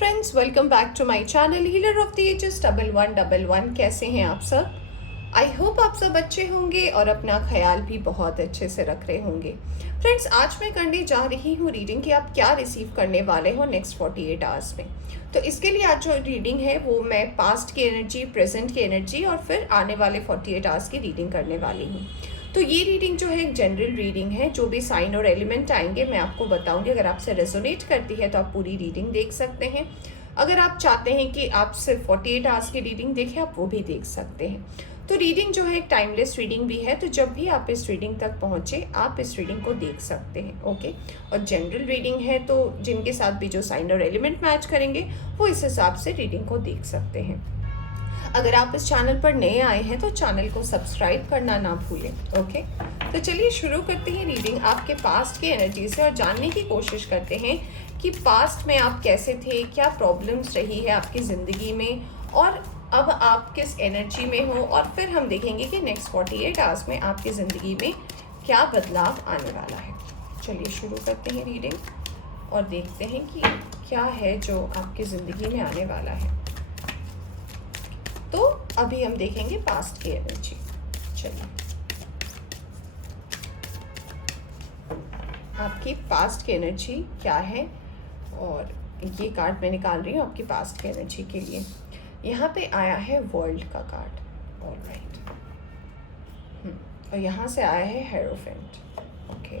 Friends, welcome back to my channel healer of the ages 1111। कैसे हैं आप सब? आई होप आप सब अच्छे होंगे और अपना ख्याल भी बहुत अच्छे से रख रहे होंगे। फ्रेंड्स, आज मैं करने जा रही हूँ रीडिंग कि आप क्या रिसीव करने वाले हो नेक्स्ट 48 आवर्स में। तो इसके लिए आज जो रीडिंग है वो मैं पास्ट की एनर्जी, प्रेजेंट की एनर्जी और फिर आने वाले 48 आवर्स की रीडिंग करने वाली हूँ। तो ये रीडिंग जो है एक जनरल रीडिंग है। जो भी साइन और एलिमेंट आएंगे मैं आपको बताऊंगी। अगर आपसे रेजोनेट करती है तो आप पूरी रीडिंग देख सकते हैं। अगर आप चाहते हैं कि आप सिर्फ 48 आवर्स की रीडिंग देखें, आप वो भी देख सकते हैं। तो रीडिंग जो है एक टाइमलेस रीडिंग भी है, तो जब भी आप इस रीडिंग तक पहुंचे आप इस रीडिंग को देख सकते हैं। ओके, और जनरल रीडिंग है तो जिनके साथ भी जो साइन और एलिमेंट मैच करेंगे वो इस हिसाब से रीडिंग को देख सकते हैं। अगर आप इस चैनल पर नए आए हैं तो चैनल को सब्सक्राइब करना ना भूलें। ओके, तो चलिए शुरू करते हैं रीडिंग आपके पास्ट की एनर्जी से और जानने की कोशिश करते हैं कि पास्ट में आप कैसे थे, क्या प्रॉब्लम्स रही है आपकी ज़िंदगी में और अब आप किस एनर्जी में हो। और फिर हम देखेंगे कि नेक्स्ट 48 आवर्स में आपकी ज़िंदगी में क्या बदलाव आने वाला है। चलिए शुरू करते हैं रीडिंग और देखते हैं कि क्या है जो आपकी ज़िंदगी में आने वाला है। तो अभी हम देखेंगे पास्ट की एनर्जी। चलिए, आपकी पास्ट की एनर्जी क्या है और ये कार्ड मैं निकाल रही हूँ आपकी पास्ट की एनर्जी के लिए। यहाँ पे आया है वर्ल्ड का कार्ड। ऑलराइट, और यहाँ से आया है हेरोफेंट। ओके,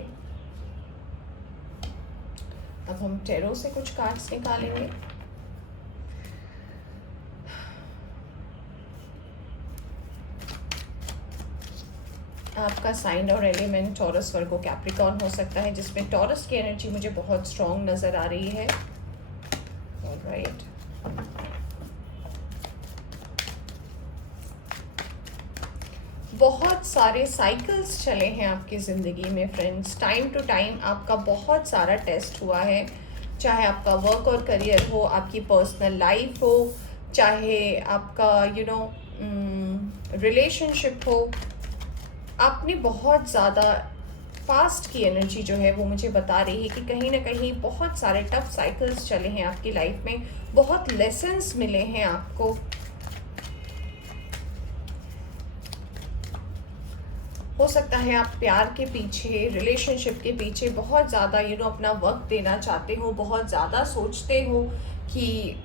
अब हम टेरो से कुछ कार्ड्स निकालेंगे। आपका साइन और एलिमेंट टॉरस, वर्गो, कैप्रिकॉर्न हो सकता है, जिसमें टॉरस की एनर्जी मुझे बहुत स्ट्रॉन्ग नज़र आ रही है। ऑलराइट, बहुत सारे साइकिल्स चले हैं आपकी ज़िंदगी में फ्रेंड्स। टाइम टू टाइम आपका बहुत सारा टेस्ट हुआ है, चाहे आपका वर्क और करियर हो, आपकी पर्सनल लाइफ हो, चाहे आपका रिलेशनशिप हो। आपने बहुत ज़्यादा पास्ट की एनर्जी जो है वो मुझे बता रही है कि कहीं ना कहीं बहुत सारे टफ साइकिल्स चले हैं आपकी लाइफ में, बहुत लेसन्स मिले हैं आपको। हो सकता है आप प्यार के पीछे, रिलेशनशिप के पीछे बहुत ज़्यादा अपना वक्त देना चाहते हो, बहुत ज़्यादा सोचते हो कि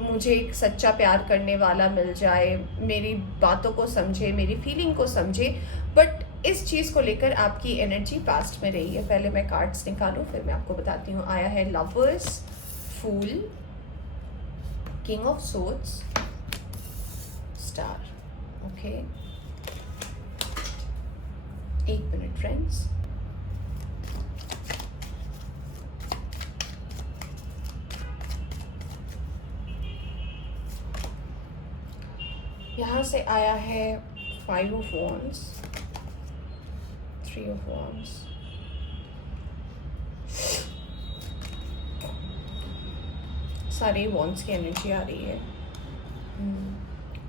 मुझे एक सच्चा प्यार करने वाला मिल जाए, मेरी बातों को समझे, मेरी फीलिंग को समझे। बट इस चीज़ को लेकर आपकी एनर्जी पास्ट में रही है। पहले मैं कार्ड्स निकालूं फिर मैं आपको बताती हूँ। आया है lovers, fool, king of swords, star. Okay, एक मिनट फ्रेंड्स। यहाँ से आया है 5 ऑफ वॉन्ड्स, 3 ऑफ वॉन्ड्स, सारी वॉन्ड्स की एनर्जी आ रही है।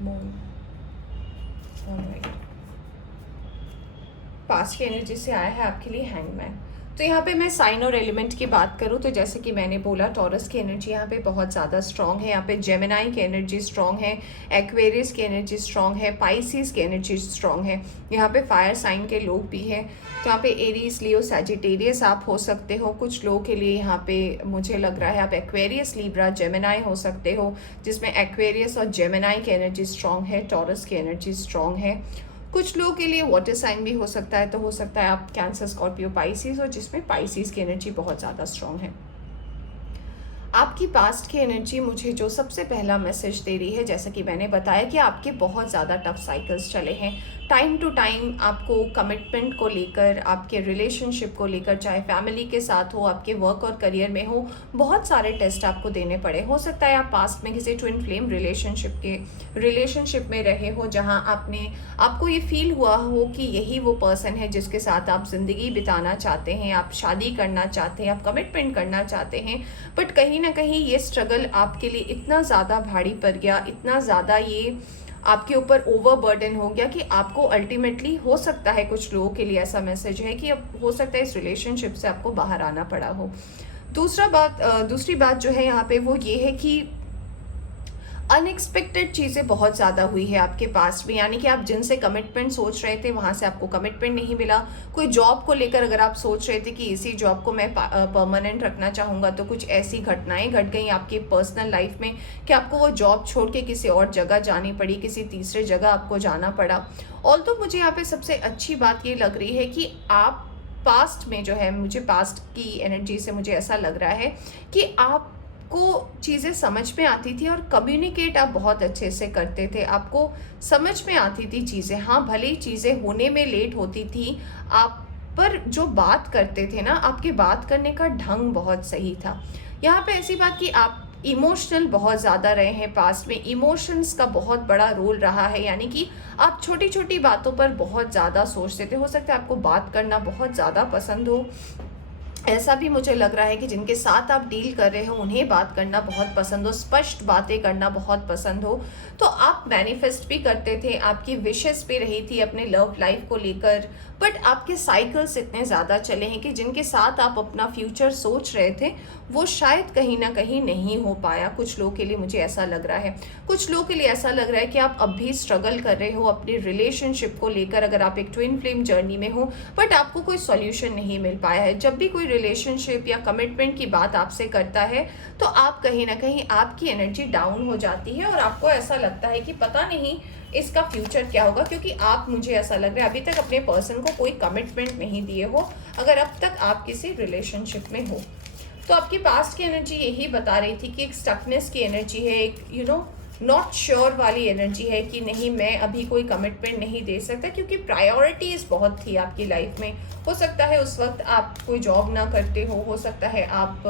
मून, ऑलराइट, पास्ट की एनर्जी से आया है आपके लिए हैंगमैन। तो यहाँ पे मैं साइन और एलिमेंट की बात करूँ तो जैसे कि मैंने बोला, टॉरस की एनर्जी यहाँ पे बहुत ज़्यादा स्ट्रॉन्ग है। यहाँ पे जेमिनाई की एनर्जी स्ट्रॉन्ग है, एक्वेरियस की एनर्जी स्ट्रॉन्ग है, पाइसिस की एनर्जी स्ट्रॉन्ग है। यहाँ पे फायर साइन के लोग भी हैं, तो यहाँ पे एरीज, लियो, सैजिटेरियस आप हो सकते हो। कुछ लोगों के लिए यहाँ पे मुझे लग रहा है आप एक्वेरियस, लिब्रा, जेमिनाई हो सकते हो, जिसमें एक्वेरियस और जेमिनाई की एनर्जी स्ट्रॉन्ग है, टॉरस की एनर्जी स्ट्रॉन्ग है। कुछ लोगों के लिए वाटर साइन भी हो सकता है, तो हो सकता है आप कैंसर, स्कॉर्पियो, पाइसिस हो, जिसमें पाइसिस की एनर्जी बहुत ज़्यादा स्ट्रॉन्ग है। आपकी पास्ट की एनर्जी मुझे जो सबसे पहला मैसेज दे रही है, जैसा कि मैंने बताया कि आपके बहुत ज़्यादा टफ साइकिल्स चले हैं। टाइम टू टाइम आपको कमिटमेंट को लेकर, आपके रिलेशनशिप को लेकर, चाहे फैमिली के साथ हो, आपके वर्क और करियर में हो, बहुत सारे टेस्ट आपको देने पड़े। हो सकता है आप पास्ट में किसी ट्विन फ्लेम रिलेशनशिप में रहे हो, जहां आपको ये फील हुआ हो कि यही वो पर्सन है जिसके साथ आप ज़िंदगी बिताना चाहते हैं, आप शादी करना चाहते हैं, आप कमिटमेंट करना चाहते हैं। बट कहीं ना कहीं ये स्ट्रगल आपके लिए इतना ज़्यादा भारी पड़ गया, इतना ज़्यादा ये आपके ऊपर ओवरबर्डन हो गया कि आपको अल्टीमेटली, हो सकता है कुछ लोगों के लिए ऐसा मैसेज है कि अब हो सकता है इस रिलेशनशिप से आपको बाहर आना पड़ा हो। दूसरी बात जो है यहाँ पे वो ये है कि अनएक्सपेक्टेड चीज़ें बहुत ज़्यादा हुई है आपके पास में, यानी कि आप जिनसे कमिटमेंट सोच रहे थे वहाँ से आपको कमिटमेंट नहीं मिला। कोई जॉब को लेकर अगर आप सोच रहे थे कि इसी जॉब को मैं परमानेंट रखना चाहूँगा, तो कुछ ऐसी घटनाएं घट गई आपकी पर्सनल लाइफ में कि आपको वो जॉब छोड़ के किसी और जगह जानी पड़ी, किसी तीसरे जगह आपको जाना पड़ा। ऑल्दो मुझे यहाँ पे सबसे अच्छी बात ये लग रही है कि आप पास्ट में जो है, मुझे पास्ट की एनर्जी से मुझे ऐसा लग रहा है कि आप को चीज़ें समझ में आती थी और कम्युनिकेट आप बहुत अच्छे से करते थे, आपको समझ में आती थी चीज़ें। हाँ, भले ही चीज़ें होने में लेट होती थी, आप पर जो बात करते थे ना, आपके बात करने का ढंग बहुत सही था। यहाँ पे ऐसी बात कि आप इमोशनल बहुत ज़्यादा रहे हैं पास्ट में, इमोशंस का बहुत बड़ा रोल रहा है, यानी कि आप छोटी छोटी बातों पर बहुत ज़्यादा सोचते थे। हो सकता है आपको बात करना बहुत ज़्यादा पसंद हो, ऐसा भी मुझे लग रहा है कि जिनके साथ आप डील कर रहे हो उन्हें बात करना बहुत पसंद हो, स्पष्ट बातें करना बहुत पसंद हो। तो आप मैनिफेस्ट भी करते थे, आपकी विशेस भी रही थी अपने लव लाइफ को लेकर, बट आपके साइकिल्स इतने ज़्यादा चले हैं कि जिनके साथ आप अपना फ्यूचर सोच रहे थे वो शायद कहीं ना कहीं नहीं हो पाया। कुछ लोगों के लिए मुझे ऐसा लग रहा है, कुछ लोगों के लिए ऐसा लग रहा है कि आप अब भी स्ट्रगल कर रहे हो अपनी रिलेशनशिप को लेकर। अगर आप एक ट्विन फ्लेम जर्नी में हो बट आपको कोई सॉल्यूशन नहीं मिल पाया है, जब भी कोई रिलेशनशिप या कमिटमेंट की बात आपसे करता है तो आप कहीं ना कहीं आपकी एनर्जी डाउन हो जाती है और आपको ऐसा लगता है कि पता नहीं इसका फ्यूचर क्या होगा, क्योंकि आप, मुझे ऐसा लग रहा है, अभी तक अपने पर्सन को कोई कमिटमेंट नहीं दिए हो अगर अब तक आप किसी रिलेशनशिप में हो। तो आपकी पास्ट की एनर्जी यही बता रही थी कि एक स्टकनेस की एनर्जी है, एक नॉट श्योर वाली एनर्जी है कि नहीं, मैं अभी कोई कमिटमेंट नहीं दे सकता, क्योंकि प्रायोरिटीज़ बहुत थी आपकी लाइफ में। हो सकता है उस वक्त आप कोई जॉब ना करते हो सकता है आप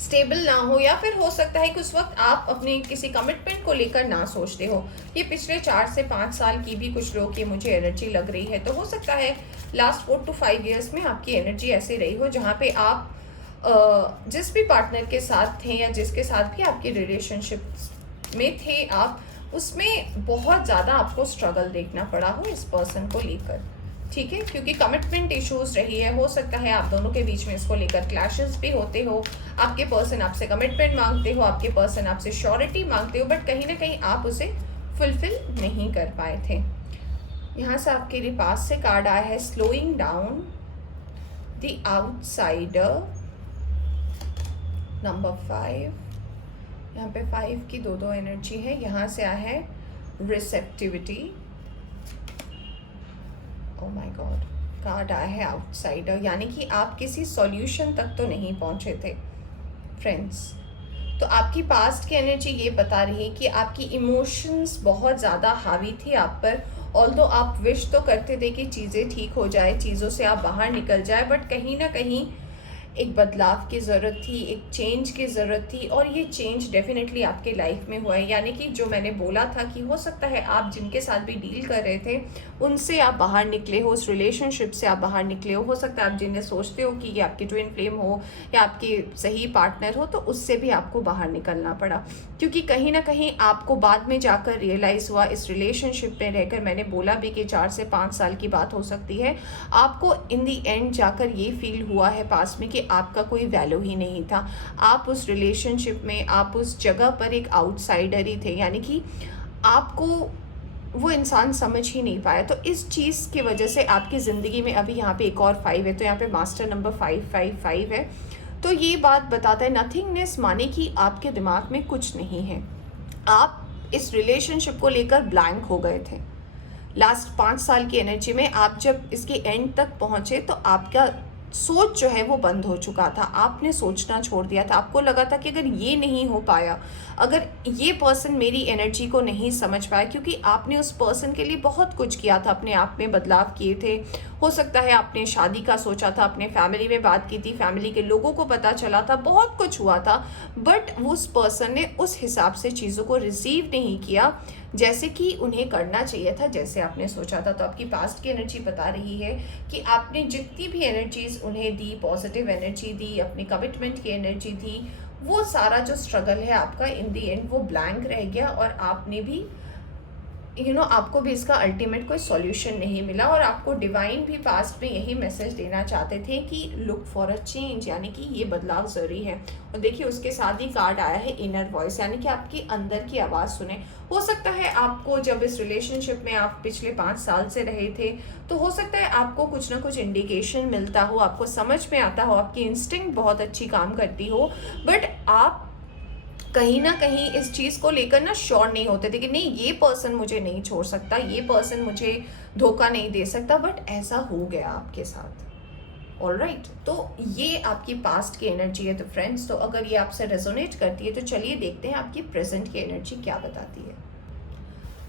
स्टेबल ना हो, या फिर हो सकता है कि उस वक्त आप अपने किसी कमिटमेंट को लेकर ना सोचते हो। ये पिछले 4 से 5 साल की भी कुछ लोगों की मुझे एनर्जी लग रही है। तो हो सकता है लास्ट 4 to 5 ईयर्स में आपकी एनर्जी ऐसी रही हो जहाँ पे आप जिस भी पार्टनर के साथ थे या जिसके साथ भी आपकी रिलेशनशिप में थे आप, उसमें बहुत ज़्यादा आपको स्ट्रगल देखना पड़ा हो इस पर्सन को लेकर। ठीक है, क्योंकि कमिटमेंट इश्यूज रही है, हो सकता है आप दोनों के बीच में इसको लेकर क्लैशेस भी होते हो। आपके पर्सन आपसे कमिटमेंट मांगते हो, आपके पर्सन आपसे श्योरिटी मांगते हो, बट कहीं ना कहीं आप उसे फुलफिल नहीं कर पाए थे। यहाँ से आपके लिए पास से कार्ड आया है slowing down, the outsider, number 5। यहाँ पे 5 की दो एनर्जी है। यहाँ से आया है receptivity, oh my God, card आया है आउटसाइडर, यानी कि आप किसी सॉल्यूशन तक तो नहीं पहुंचे थे फ्रेंड्स। तो आपकी पास्ट की एनर्जी ये बता रही है कि आपकी इमोशंस बहुत ज़्यादा हावी थी आप पर। ऑल्दो आप विश तो करते थे कि चीज़ें ठीक हो जाए, चीज़ों से आप बाहर निकल जाए, बट कहीं ना कहीं एक बदलाव की ज़रूरत थी, एक चेंज की ज़रूरत थी, और ये चेंज डेफिनेटली आपके लाइफ में हुआ है। यानी कि जो मैंने बोला था कि हो सकता है आप जिनके साथ भी डील कर रहे थे उनसे आप बाहर निकले हो, उस रिलेशनशिप से आप बाहर निकले हो सकता है आप जिन्हें सोचते हो कि ये आपके ट्विन फ्लेम हो या आपके सही पार्टनर हो, तो उससे भी आपको बाहर निकलना पड़ा, क्योंकि कहीं ना कहीं आपको बाद में जाकर रियलाइज़ हुआ इस रिलेशनशिप में रहकर, मैंने बोला भी कि 4 से 5 साल की बात हो सकती है, आपको इन दी एंड जाकर ये फील हुआ है पास में कि आपका कोई वैल्यू ही नहीं था। आप उस रिलेशनशिप में, आप उस जगह पर एक आउटसाइडर ही थे, यानी कि आपको वो इंसान समझ ही नहीं पाया। तो इस चीज़ की वजह से आपकी ज़िंदगी में अभी यहाँ पे एक और 5 है, तो यहाँ पे मास्टर नंबर 555 है। तो ये बात बताता है नथिंगनेस, माने कि आपके दिमाग में कुछ नहीं है, आप इस रिलेशनशिप को लेकर ब्लैंक हो गए थे। लास्ट 5 साल की एनर्जी में आप जब इसके एंड तक पहुँचे तो आपका सोच जो है वो बंद हो चुका था, आपने सोचना छोड़ दिया था। आपको लगा था कि अगर ये नहीं हो पाया, अगर ये पर्सन मेरी एनर्जी को नहीं समझ पाया, क्योंकि आपने उस पर्सन के लिए बहुत कुछ किया था, अपने आप में बदलाव किए थे। हो सकता है आपने शादी का सोचा था, अपने फैमिली में बात की थी, फैमिली के लोगों को पता चला था, बहुत कुछ हुआ था, बट उस पर्सन ने उस हिसाब से चीज़ों को रिसीव नहीं किया जैसे कि उन्हें करना चाहिए था, जैसे आपने सोचा था। तो आपकी पास्ट की एनर्जी बता रही है कि आपने जितनी भी एनर्जीज उन्हें दी, पॉजिटिव एनर्जी दी, अपनी कमिटमेंट की एनर्जी दी, वो सारा जो स्ट्रगल है आपका इन दी एंड वो ब्लैंक रह गया, और आपने भी आपको भी इसका अल्टीमेट कोई सॉल्यूशन नहीं मिला, और आपको डिवाइन भी पास्ट में यही मैसेज देना चाहते थे कि लुक फॉर अ चेंज, यानी कि ये बदलाव ज़रूरी है। और देखिए उसके साथ ही कार्ड आया है इनर वॉइस, यानी कि आपकी अंदर की आवाज़ सुने। हो सकता है आपको जब इस रिलेशनशिप में आप पिछले 5 साल से रहे थे, तो हो सकता है आपको कुछ ना कुछ इंडिकेशन मिलता हो, आपको समझ में आता हो, आपकी इंस्टिंक्ट बहुत अच्छी काम करती हो, बट आप कहीं ना कहीं इस चीज़ को लेकर ना श्योर नहीं होते थे कि नहीं, ये पर्सन मुझे नहीं छोड़ सकता, ये पर्सन मुझे धोखा नहीं दे सकता, बट ऐसा हो गया आपके साथ। ऑलराइट, तो ये आपकी पास्ट की एनर्जी है। तो फ्रेंड्स, तो अगर ये आपसे रेजोनेट करती है तो चलिए देखते हैं आपकी प्रेजेंट की एनर्जी क्या बताती है।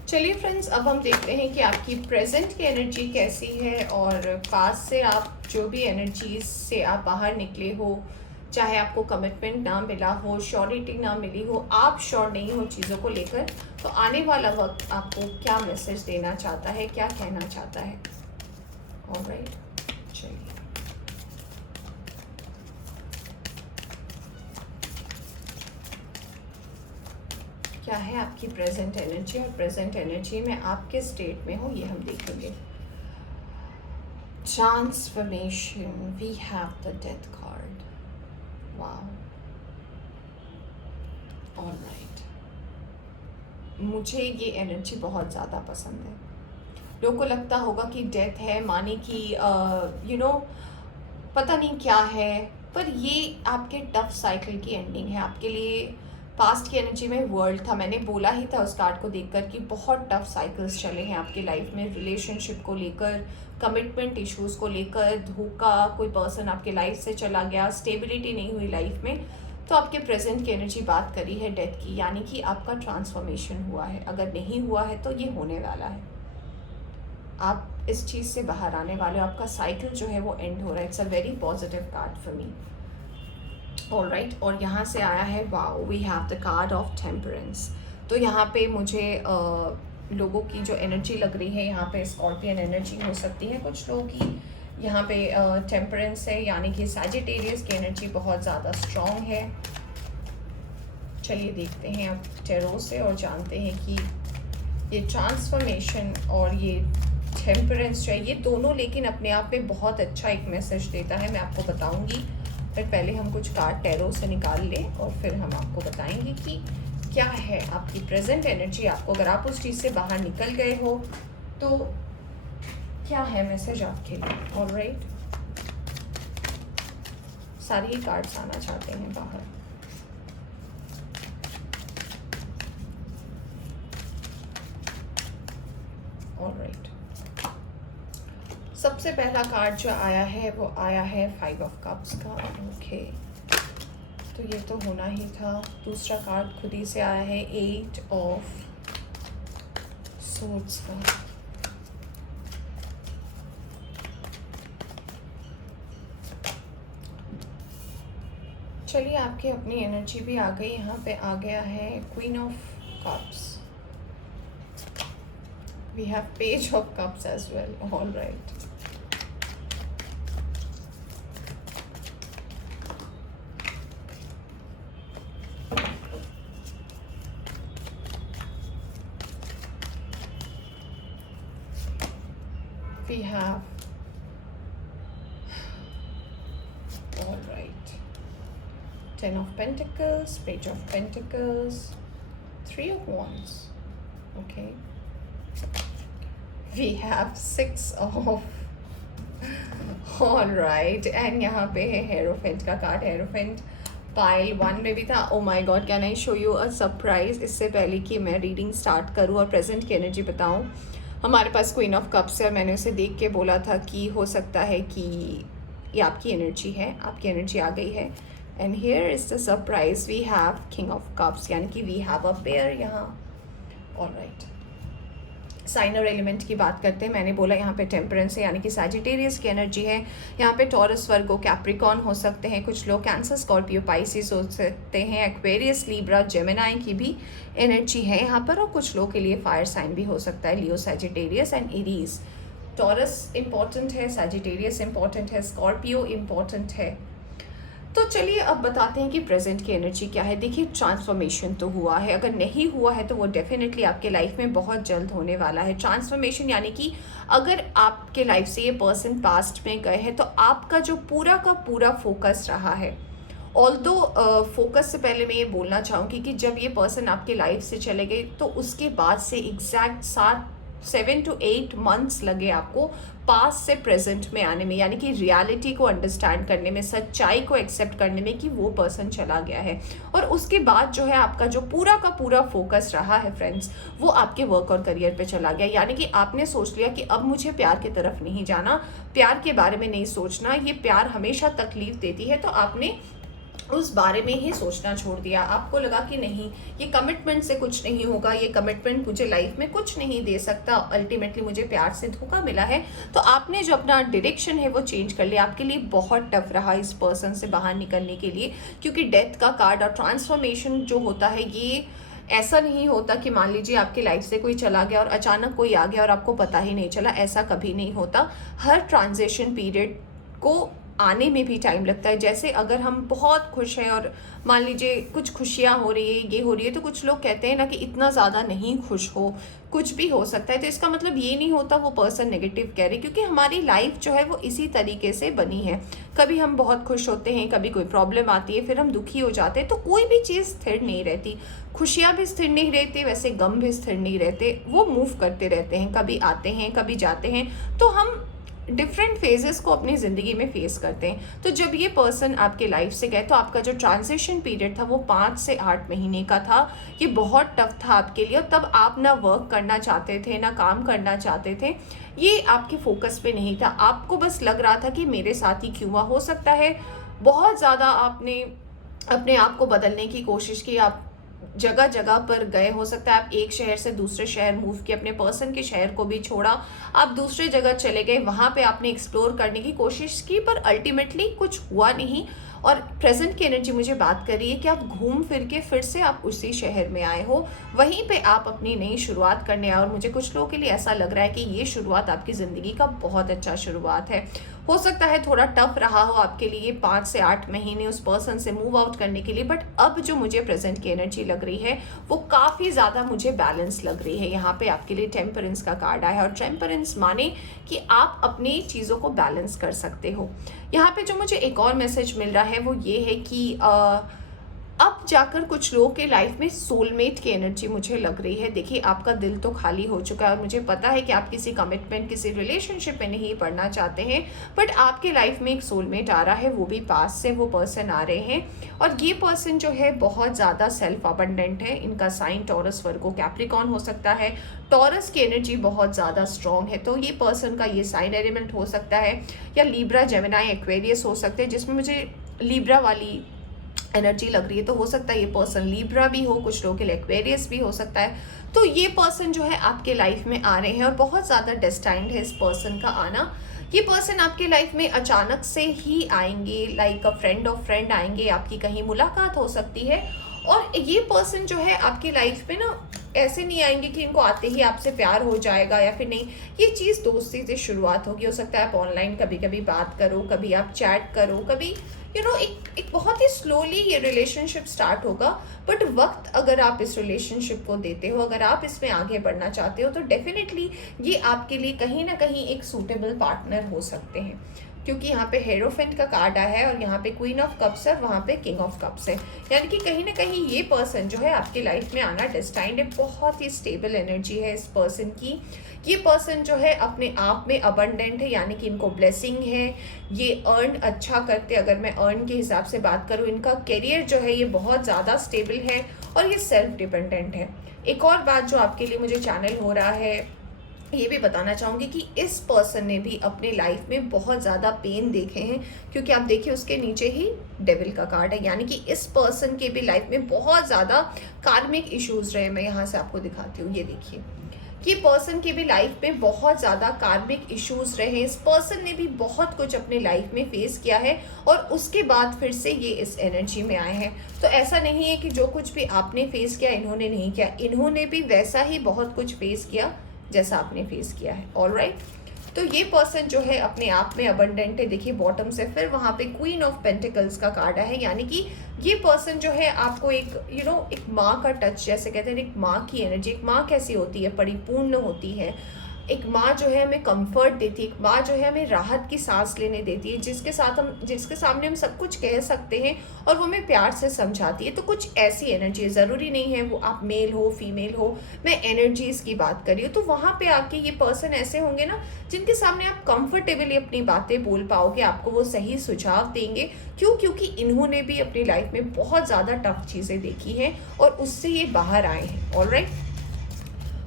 चलिए फ्रेंड्स, अब हम देखते हैं कि आपकी प्रेजेंट की एनर्जी कैसी है, और पास्ट से आप जो भी एनर्जीज से आप बाहर निकले हो, चाहे आपको कमिटमेंट ना मिला हो, श्योरिटी ना मिली हो, आप श्योर नहीं हो चीज़ों को लेकर, तो आने वाला वक्त आपको क्या मैसेज देना चाहता है, क्या कहना चाहता है। ऑलराइट, चलिए क्या है आपकी प्रेजेंट एनर्जी, और प्रेजेंट एनर्जी में आप किस स्टेट में हो ये हम देखेंगे। Transformation, we have the death card. Wow, alright, मुझे ये एनर्जी बहुत ज़्यादा पसंद है। लोगों को लगता होगा कि डेथ है, माने कि पता नहीं क्या है, पर ये आपके टफ साइकिल की एंडिंग है आपके लिए। पास्ट की एनर्जी में वर्ल्ड था, मैंने बोला ही था उस कार्ड को देखकर कि बहुत टफ साइकिल्स चले हैं आपकी लाइफ में, रिलेशनशिप को लेकर, कमिटमेंट इश्यूज़ को लेकर, धोखा, कोई पर्सन आपके लाइफ से चला गया, स्टेबिलिटी नहीं हुई लाइफ में। तो आपके प्रेजेंट की एनर्जी बात करी है डेथ की, यानी कि आपका ट्रांसफॉर्मेशन हुआ है। अगर नहीं हुआ है तो ये होने वाला है, आप इस चीज़ से बाहर आने वाले हो, आपका साइकिल जो है वो एंड हो रहा है। It's a very positive card for me. Alright, और यहाँ से आया है wow, we have the card of temperance. तो यहाँ पे मुझे लोगों की जो एनर्जी लग रही है, यहाँ पे स्कॉर्पियन एनर्जी हो सकती है कुछ लोगों की, यहाँ पे टेम्परेंस है, यानी कि सैजिटेरियस की एनर्जी बहुत ज़्यादा स्ट्रॉन्ग है। चलिए देखते हैं अब टैरो से और जानते हैं कि ये ट्रांसफॉर्मेशन और ये टेम्परेंस जो है, ये दोनों लेकिन अपने आप में बहुत अच्छा एक मैसेज देता है, मैं आपको बताऊंगी। फिर पहले हम कुछ कार्ड टैरो से निकाल लें और फिर हम आपको बताएंगे कि क्या है आपकी प्रेजेंट एनर्जी। आपको, अगर आप उस चीज़ से बाहर निकल गए हो तो क्या है मैसेज आपके लिए। ऑलराइट, सारे ही कार्ड्स आना चाहते हैं बाहर। ऑलराइट, सबसे पहला कार्ड जो आया है वो आया है 5 ऑफ कप्स का। ओके, तो ये तो होना ही था। दूसरा कार्ड खुद ही से आया है 8 ऑफ सोर्ड्स का। चलिए, आपकी अपनी एनर्जी भी आ गई। यहाँ पे आ गया है queen of cups. We have page of cups as well. All right. We have, all right, 10 of Pentacles, Page of Pentacles, 3 of Wands. Okay. We have 6 of, all right, and यहाँ पे है hierophant का card. Hierophant pile 1 में भी था। Oh my God, can I show you a surprise. इससे पहले कि मैं रीडिंग स्टार्ट करूँ और प्रेजेंट की एनर्जी बताऊँ, हमारे पास क्वीन ऑफ कप्स है, और मैंने उसे देख के बोला था कि हो सकता है कि ये आपकी एनर्जी है, आपकी एनर्जी आ गई है। And here is the surprise, we have king of cups, यानी कि वी हैव अ पेयर यहाँ। ऑलराइट, साइन और एलिमेंट की बात करते हैं। मैंने बोला यहाँ पे टेम्परेंस है, यानी कि सैजिटेरियस की एनर्जी है। यहाँ पे टॉरस, वर्गो, कैप्रिकॉर्न हो सकते हैं कुछ लोग, कैंसर, स्कॉर्पियो, पाइसिस हो सकते हैं, एक्वेरियस, लीब्रा, जेमिनाई की भी एनर्जी है यहाँ पर, और कुछ लोग के लिए फायर साइन भी हो सकता है, Leo, Sagittarius and Aries. Taurus important है, सैजिटेरियस इंपॉर्टेंट है, स्कॉर्पियो इंपॉर्टेंट है, तो चलिए अब बताते हैं कि प्रेजेंट की एनर्जी क्या है। देखिए, ट्रांसफॉर्मेशन तो हुआ है, अगर नहीं हुआ है तो वो डेफिनेटली आपके लाइफ में बहुत जल्द होने वाला है। ट्रांसफॉर्मेशन यानी कि अगर आपके लाइफ से ये पर्सन पास्ट में गए हैं तो आपका जो पूरा का पूरा फोकस रहा है, ऑल्दो फोकस से पहले मैं ये बोलना चाहूँगी कि जब ये पर्सन आपके लाइफ से चले गए तो उसके बाद से एग्जैक्ट 7 to 8 मंथ्स लगे आपको पास्ट से प्रेजेंट में आने में, यानी कि रियलिटी को अंडरस्टैंड करने में, सच्चाई को एक्सेप्ट करने में कि वो पर्सन चला गया है। और उसके बाद जो है आपका जो पूरा का पूरा फोकस रहा है फ्रेंड्स, वो आपके वर्क और करियर पे चला गया। यानी कि आपने सोच लिया कि अब मुझे प्यार की तरफ नहीं जाना, प्यार के बारे में नहीं सोचना, ये प्यार हमेशा तकलीफ देती है, तो आपने उस बारे में ही सोचना छोड़ दिया। आपको लगा कि नहीं, ये कमिटमेंट से कुछ नहीं होगा, ये कमिटमेंट मुझे लाइफ में कुछ नहीं दे सकता, अल्टीमेटली मुझे प्यार से धोखा मिला है। तो आपने जो अपना डायरेक्शन है वो चेंज कर लिया। आपके लिए बहुत टफ रहा इस पर्सन से बाहर निकलने के लिए, क्योंकि डेथ का कार्ड और ट्रांसफॉर्मेशन जो होता है ये ऐसा नहीं होता कि मान लीजिए आपकी लाइफ से कोई चला गया और अचानक कोई आ गया और आपको पता ही नहीं चला, ऐसा कभी नहीं होता। हर ट्रांजिशन पीरियड को आने में भी टाइम लगता है। जैसे अगर हम बहुत खुश हैं और मान लीजिए कुछ खुशियाँ हो रही है, ये हो रही है, तो कुछ लोग कहते हैं ना कि इतना ज़्यादा नहीं खुश हो, कुछ भी हो सकता है। तो इसका मतलब ये नहीं होता वो पर्सन नेगेटिव कह रहे, क्योंकि हमारी लाइफ जो है वो इसी तरीके से बनी है। कभी हम बहुत खुश होते हैं, कभी कोई प्रॉब्लम आती है, फिर हम दुखी हो जाते हैं। तो कोई भी चीज़ स्थिर नहीं रहती, खुशियाँ भी स्थिर नहीं रहती, वैसे गम भी स्थिर नहीं रहते, वो मूव करते रहते हैं, कभी आते हैं कभी जाते हैं। तो हम डिफरेंट फेजेस को अपनी ज़िंदगी में फेस करते हैं। तो जब ये पर्सन आपके लाइफ से गए तो आपका जो ट्रांजिशन पीरियड था वो 5 से 8 महीने का था। ये बहुत टफ था आपके लिए, और तब आप ना वर्क करना चाहते थे ना काम करना चाहते थे। ये आपके फोकस पे नहीं था, आपको बस लग रहा था कि मेरे साथ ही क्यों हुआ। हो सकता है बहुत ज़्यादा आपने अपने आप को बदलने की कोशिश की, आप जगह जगह पर गए, हो सकता है आप एक शहर से दूसरे शहर मूव किए, अपने पर्सन के शहर को भी छोड़ा, आप दूसरे जगह चले गए, वहाँ पे आपने एक्सप्लोर करने की कोशिश की, पर अल्टीमेटली कुछ हुआ नहीं। और प्रेजेंट की एनर्जी मुझे बात कर रही है कि आप घूम फिर के फिर से आप उसी शहर में आए हो, वहीं पे आप अपनी नई शुरुआत करने आए। और मुझे कुछ लोगों के लिए ऐसा लग रहा है कि ये शुरुआत आपकी ज़िंदगी का बहुत अच्छा शुरुआत है। हो सकता है थोड़ा टफ रहा हो आपके लिए 5 से 8 महीने उस पर्सन से मूव आउट करने के लिए, बट अब जो मुझे प्रेजेंट की एनर्जी लग रही है वो काफ़ी ज़्यादा मुझे बैलेंस लग रही है। यहाँ पे आपके लिए टेम्परेंस का कार्ड आया है, और टेम्परेंस माने कि आप अपनी चीज़ों को बैलेंस कर सकते हो। यहाँ पे जो मुझे एक और मैसेज मिल रहा है वो ये है कि अब जाकर कुछ लोगों के लाइफ में सोलमेट की एनर्जी मुझे लग रही है। देखिए, आपका दिल तो खाली हो चुका है और मुझे पता है कि आप किसी कमिटमेंट, किसी रिलेशनशिप में नहीं पड़ना चाहते हैं, बट आपके लाइफ में एक सोलमेट आ रहा है, वो भी पास से वो पर्सन आ रहे हैं। और ये पर्सन जो है बहुत ज़्यादा सेल्फ अबंडेंट है। इनका साइन टॉरस, वर्गो, कैप्रिकॉर्न हो सकता है। टॉरस की एनर्जी बहुत ज़्यादा स्ट्रॉन्ग है, तो ये पर्सन का ये साइन एलिमेंट हो सकता है, या लीब्रा, जेमिनाई, एक्वेरियस हो सकते हैं, जिसमें मुझे लीब्रा वाली एनर्जी लग रही है। तो हो सकता है ये पर्सन लीब्रा भी हो, कुछ लोगों के लिए एक्वेरियस भी हो सकता है। तो ये पर्सन जो है आपके लाइफ में आ रहे हैं और बहुत ज़्यादा डेस्टाइंड है इस पर्सन का आना। ये पर्सन आपके लाइफ में अचानक से ही आएंगे, like a friend of friend आएंगे, आपकी कहीं मुलाकात हो सकती है। और ये पर्सन जो है आपकी लाइफ में ना ऐसे नहीं आएंगे कि इनको आते ही आपसे प्यार हो जाएगा या फिर नहीं, ये चीज़ दोस्ती से शुरुआत होगी। हो सकता है आप ऑनलाइन कभी कभी बात करो, कभी आप चैट करो, कभी एक बहुत ही स्लोली ये रिलेशनशिप स्टार्ट होगा। बट वक्त अगर आप इस रिलेशनशिप को देते हो, अगर आप इसमें आगे बढ़ना चाहते हो, तो डेफिनेटली ये आपके लिए कहीं ना कहीं एक सूटेबल पार्टनर हो सकते हैं। क्योंकि यहाँ पे हेरोफेंट का कार्ड आया है और यहाँ पे क्वीन ऑफ कप्स है, वहाँ पे किंग ऑफ कप्स है। यानी कि कहीं ना कहीं ये पर्सन जो है आपकी लाइफ में आना डेस्टाइंड है। बहुत ही स्टेबल एनर्जी है इस पर्सन की। ये पर्सन जो है अपने आप में अबंडेंट है, यानी कि इनको ब्लेसिंग है, ये अर्न अच्छा करते। अगर मैं अर्न के हिसाब से बात करूँ, इनका करियर जो है ये बहुत ज़्यादा स्टेबल है और ये सेल्फ डिपेंडेंट है। एक और बात जो आपके लिए मुझे चैनल हो रहा है, ये भी बताना चाहूँगी कि इस पर्सन ने भी अपने लाइफ में बहुत ज़्यादा पेन देखे हैं, क्योंकि आप देखिए उसके नीचे ही डेविल का कार्ड है। यानी कि इस पर्सन के भी लाइफ में बहुत ज़्यादा कार्मिक इश्यूज रहे। मैं यहाँ से आपको दिखाती हूँ, ये देखिए कि पर्सन की भी लाइफ में बहुत ज़्यादा कार्मिक इश्यूज रहे। इस पर्सन ने भी बहुत कुछ अपने लाइफ में फेस किया है और उसके बाद फिर से ये इस एनर्जी में आए हैं। तो ऐसा नहीं है कि जो कुछ भी आपने फेस किया इन्होंने नहीं किया, इन्होंने भी वैसा ही बहुत कुछ फेस किया जैसा आपने फेस किया है। ऑलराइट, तो ये पर्सन जो है अपने आप में अबंडेंट है। देखिए बॉटम से फिर वहाँ पे क्वीन ऑफ पेंटिकल्स का कार्ड है, यानी कि ये पर्सन जो है आपको एक एक माँ का टच, जैसे कहते हैं एक माँ की एनर्जी। एक माँ कैसी होती है, परिपूर्ण होती है। एक माँ जो है हमें कंफर्ट देती है, एक माँ जो है हमें राहत की सांस लेने देती है, जिसके सामने हम सब कुछ कह सकते हैं और वो हमें प्यार से समझाती है। तो कुछ ऐसी एनर्जी है, ज़रूरी नहीं है वो आप मेल हो फीमेल हो, मैं एनर्जीज़ की बात कर रही हूँ। तो वहाँ पे आके ये पर्सन ऐसे होंगे ना जिनके सामने आप कंफर्टेबली अपनी बातें बोल पाओगे, आपको वो सही सुझाव देंगे। क्यों? क्योंकि इन्होंने भी अपनी लाइफ में बहुत ज़्यादा टफ चीज़ें देखी हैं और उससे ये बाहर आए हैं। ऑलराइट,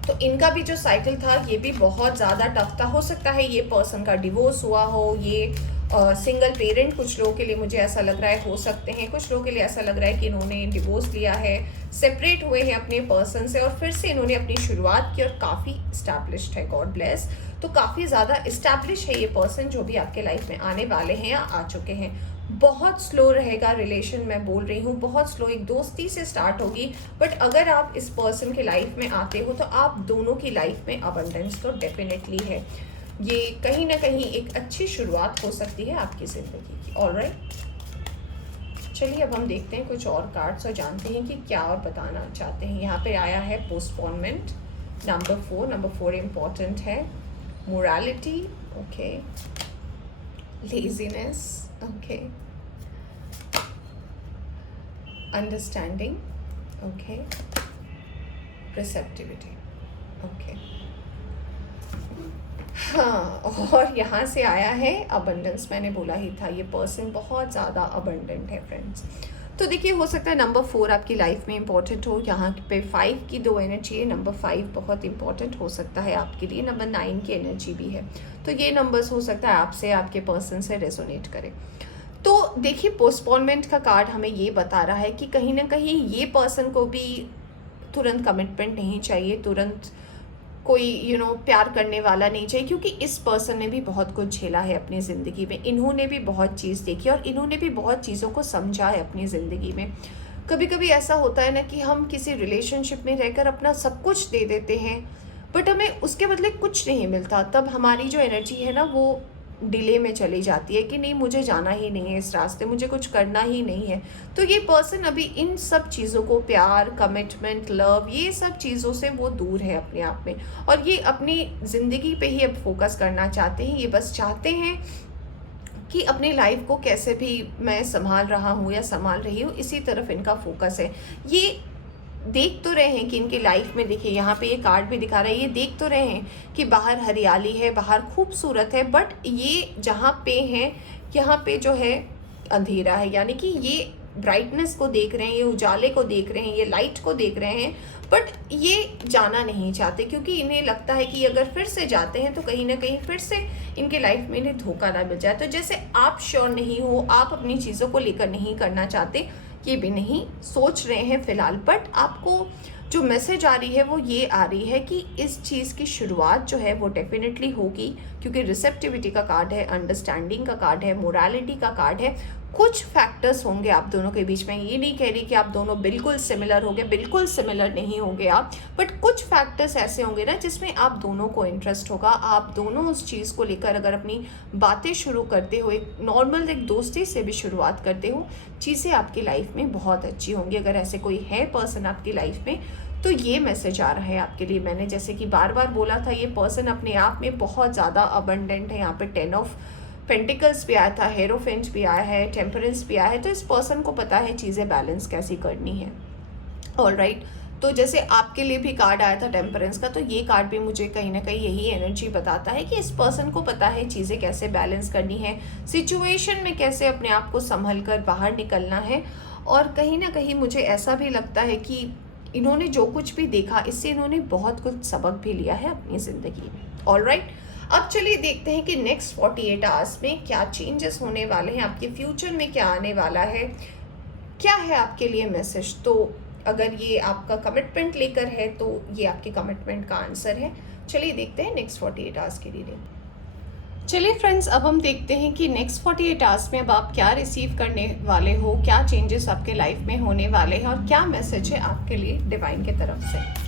तो इनका भी जो साइकिल था ये भी बहुत ज़्यादा टफ था। हो सकता है ये पर्सन का डिवोर्स हुआ हो, ये सिंगल पेरेंट कुछ लोगों के लिए मुझे ऐसा लग रहा है हो सकते हैं। कुछ लोगों के लिए ऐसा लग रहा है कि इन्होंने डिवोर्स लिया है, सेपरेट हुए हैं अपने पर्सन से और फिर से इन्होंने अपनी शुरुआत की और काफ़ी इस्टेब्लिश्ड है। God bless. तो काफ़ी ज़्यादा इस्टेब्लिश है ये पर्सन जो भी आपके लाइफ में आने वाले हैं या आ चुके हैं। बहुत स्लो रहेगा रिलेशन, मैं बोल रही हूँ बहुत स्लो, एक दोस्ती से स्टार्ट होगी। बट अगर आप इस पर्सन की लाइफ में आते हो तो आप दोनों की लाइफ में अबंडेंस तो डेफिनेटली है। ये कहीं ना कहीं एक अच्छी शुरुआत हो सकती है आपकी ज़िंदगी की। ऑलराइट, चलिए अब हम देखते हैं कुछ और कार्ड्स और जानते हैं कि क्या और बताना चाहते हैं। यहाँ पे आया है पोस्टपोनमेंट, नंबर 4 इम्पॉर्टेंट है, morality, okay, laziness, okay, understanding, okay, receptivity, okay. हाँ, और यहाँ से आया है अबंडेंस। मैंने बोला ही था ये पर्सन बहुत ज़्यादा अबंडेंट है फ्रेंड्स। तो देखिए हो सकता है नंबर 4 आपकी लाइफ में इंपॉर्टेंट हो। यहाँ पे 5 की 2 एनर्जी है, नंबर 5 बहुत इंपॉर्टेंट हो सकता है आपके लिए। नंबर 9 की एनर्जी भी है। तो ये नंबर्स हो सकता है आपसे, आपके पर्सन से रेजोनेट करें। तो देखिए पोस्टपोनमेंट का कार्ड हमें ये बता रहा है कि कहीं ना कहीं ये पर्सन को भी तुरंत कमिटमेंट नहीं चाहिए, तुरंत कोई प्यार करने वाला नहीं चाहिए, क्योंकि इस पर्सन ने भी बहुत कुछ झेला है अपनी ज़िंदगी में। इन्होंने भी बहुत चीज़ देखी और इन्होंने भी बहुत चीज़ों को समझा है अपनी ज़िंदगी में। कभी कभी ऐसा होता है ना कि हम किसी रिलेशनशिप में रहकर अपना सब कुछ दे देते हैं बट हमें उसके बदले कुछ नहीं मिलता। तब हमारी जो एनर्जी है ना वो डिले में चली जाती है कि नहीं मुझे जाना ही नहीं है इस रास्ते, मुझे कुछ करना ही नहीं है। तो ये पर्सन अभी इन सब चीज़ों को, प्यार, कमिटमेंट, लव, ये सब चीज़ों से वो दूर है अपने आप में और ये अपनी ज़िंदगी पे ही अब फोकस करना चाहते हैं। ये बस चाहते हैं कि अपनी लाइफ को कैसे भी मैं संभाल रहा हूँ या संभाल रही हूँ, इसी तरफ इनका फोकस है। ये देख तो रहे हैं कि इनकी लाइफ में, देखिए यहाँ पे ये कार्ड भी दिखा रहा है, ये देख तो रहे हैं कि बाहर हरियाली है, बाहर खूबसूरत है, बट ये जहाँ पे हैं यहाँ पे जो है अंधेरा है। यानी कि ये ब्राइटनेस को देख रहे हैं, ये उजाले को देख रहे हैं, ये लाइट को देख रहे हैं, बट ये जाना नहीं चाहते क्योंकि इन्हें लगता है कि अगर फिर से जाते हैं तो कहीं ना कहीं फिर से इनके लाइफ में इन्हें धोखा ना मिल जाए। तो जैसे आप श्योर नहीं हो, आप अपनी चीज़ों को लेकर नहीं करना चाहते, ये भी नहीं सोच रहे हैं फिलहाल, बट आपको जो मैसेज आ रही है वो ये आ रही है कि इस चीज़ की शुरुआत जो है वो डेफिनेटली होगी, क्योंकि रिसेप्टिविटी का कार्ड है, अंडरस्टैंडिंग का कार्ड है, मोरालिटी का कार्ड है। कुछ फैक्टर्स होंगे आप दोनों के बीच में, ये नहीं कह रही कि आप दोनों बिल्कुल सिमिलर होंगे, बिल्कुल सिमिलर नहीं होंगे आप, बट कुछ फैक्टर्स ऐसे होंगे ना जिसमें आप दोनों को इंटरेस्ट होगा। आप दोनों उस चीज़ को लेकर अगर अपनी बातें शुरू करते हो, एक नॉर्मल एक दोस्ती से भी शुरुआत करते हो, चीज़ें आपकी लाइफ में बहुत अच्छी होंगी। अगर ऐसे कोई है पर्सन आपकी लाइफ में तो ये मैसेज आ रहा है आपके लिए। मैंने जैसे कि बार बार बोला था, ये पर्सन अपने आप में बहुत ज़्यादा अबंडेंट है। यहाँ पे 10 ऑफ पेंटिकल्स भी आया था, हेरोफेंट भी आया है, टेम्परेंस भी आया है। तो इस पर्सन को पता है चीज़ें बैलेंस कैसी करनी है। ऑलराइट, तो जैसे आपके लिए भी कार्ड आया था टेम्परेंस का, तो ये कार्ड भी मुझे कहीं ना कहीं यही एनर्जी बताता है कि इस पर्सन को पता है चीज़ें कैसे बैलेंस करनी है, सिचुएशन में कैसे अपने आप को संभल कर बाहर निकलना है। और कहीं ना कहीं मुझे ऐसा भी लगता है कि इन्होंने जो कुछ भी देखा इससे इन्होंने बहुत कुछ सबक भी लिया है अपनी ज़िंदगी में। ऑलराइट, अब चलिए देखते हैं कि नेक्स्ट 48 आवर्स में क्या चेंजेस होने वाले हैं, आपके फ्यूचर में क्या आने वाला है, क्या है आपके लिए मैसेज। तो अगर ये आपका कमिटमेंट लेकर है तो ये आपके कमिटमेंट का आंसर है। चलिए देखते हैं नेक्स्ट 48 आवर्स की रीडिंग। चलिए फ्रेंड्स, अब हम देखते हैं कि नेक्स्ट 48 आवर्स में अब आप क्या रिसीव करने वाले हो, क्या चेंजेस आपके लाइफ में होने वाले हैं और क्या मैसेज है आपके लिए डिवाइन की तरफ से।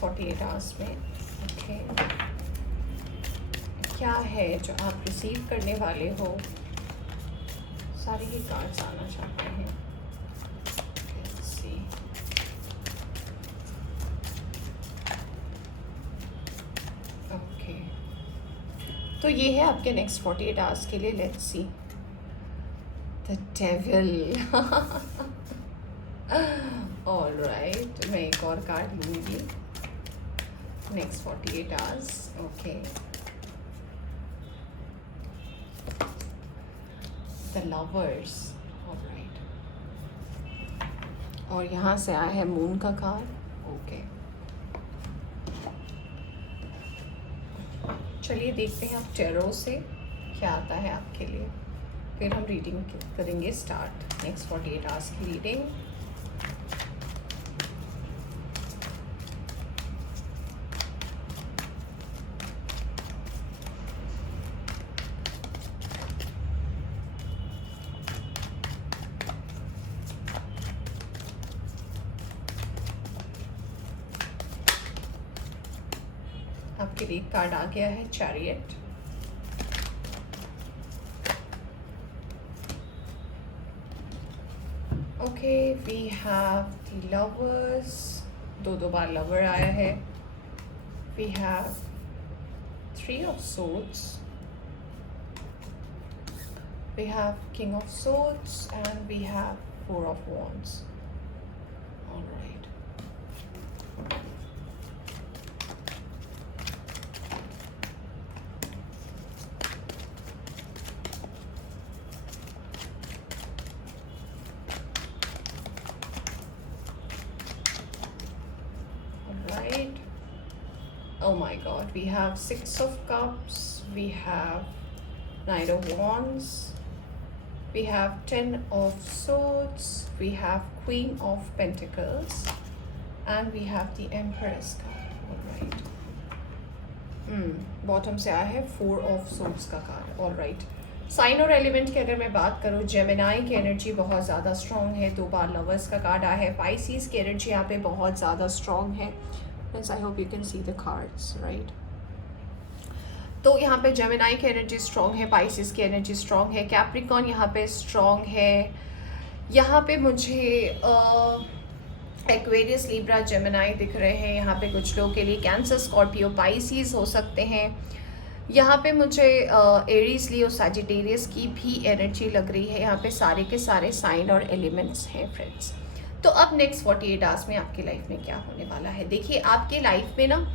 नेक्स्ट 48 आवर्स में। ओके, क्या है जो आप रिसीव करने वाले हो? सारे ही कार्ड्स आना चाहते हैं। Let's see. ओके, तो ये है आपके नेक्स्ट 48 आवर्स के लिए। Let's see. The devil. Alright, मैं एक और कार्ड लूँगी। Next 48 hours. Okay, the lovers. Alright, और यहाँ से आया है मून का कार्ड। ओके, चलिए देखते हैं आप टैरो से क्या आता है आपके लिए, फिर हम रीडिंग करेंगे स्टार्ट। नेक्स्ट 48 आवर्स की रीडिंग। आपके लिए कार्ड आ गया है chariot. Okay, we have the lovers. दो बार लवर आया है। We have 3 of swords, we have king of swords and we have 4 of wands। Alright, right. Oh my god, we have 6 of cups, we have Knight of wands, we have 10 of swords, we have Queen of pentacles, and we have the Empress card. All right. Bottom से आया है 4 of swords का card. All right, sign और element की अगर मैं बात करूँ, जेमिनाई की एनर्जी बहुत ज़्यादा स्ट्रॉन्ग है। 2 बार लवर्स का कार्ड आया है। पाइसीज की एनर्जी यहाँ पे बहुत ज़्यादा स्ट्रॉन्ग है। Friends, I hope you can see the cards, right. तो यहाँ पे जेमिनाई की एनर्जी स्ट्रॉन्ग है, पाइसीज की एनर्जी स्ट्रॉन्ग है, कैप्रिकॉन यहाँ पे स्ट्रॉन्ग है। यहाँ पे मुझे एक्वेरियस, लिब्रा, जेमिनाई दिख रहे हैं। यहाँ पे कुछ लोगों के लिए कैंसर, स्कॉर्पियो, पाइसीज हो सकते हैं। यहाँ पे मुझे एरीज, लियो, सैजिटेरियस की भी एनर्जी लग रही है। यहाँ पे सारे के सारे साइन और एलिमेंट्स हैं फ्रेंड्स। तो अब नेक्स्ट 48 आवर्स में आपकी लाइफ में क्या होने वाला है? देखिए, आपके लाइफ में ना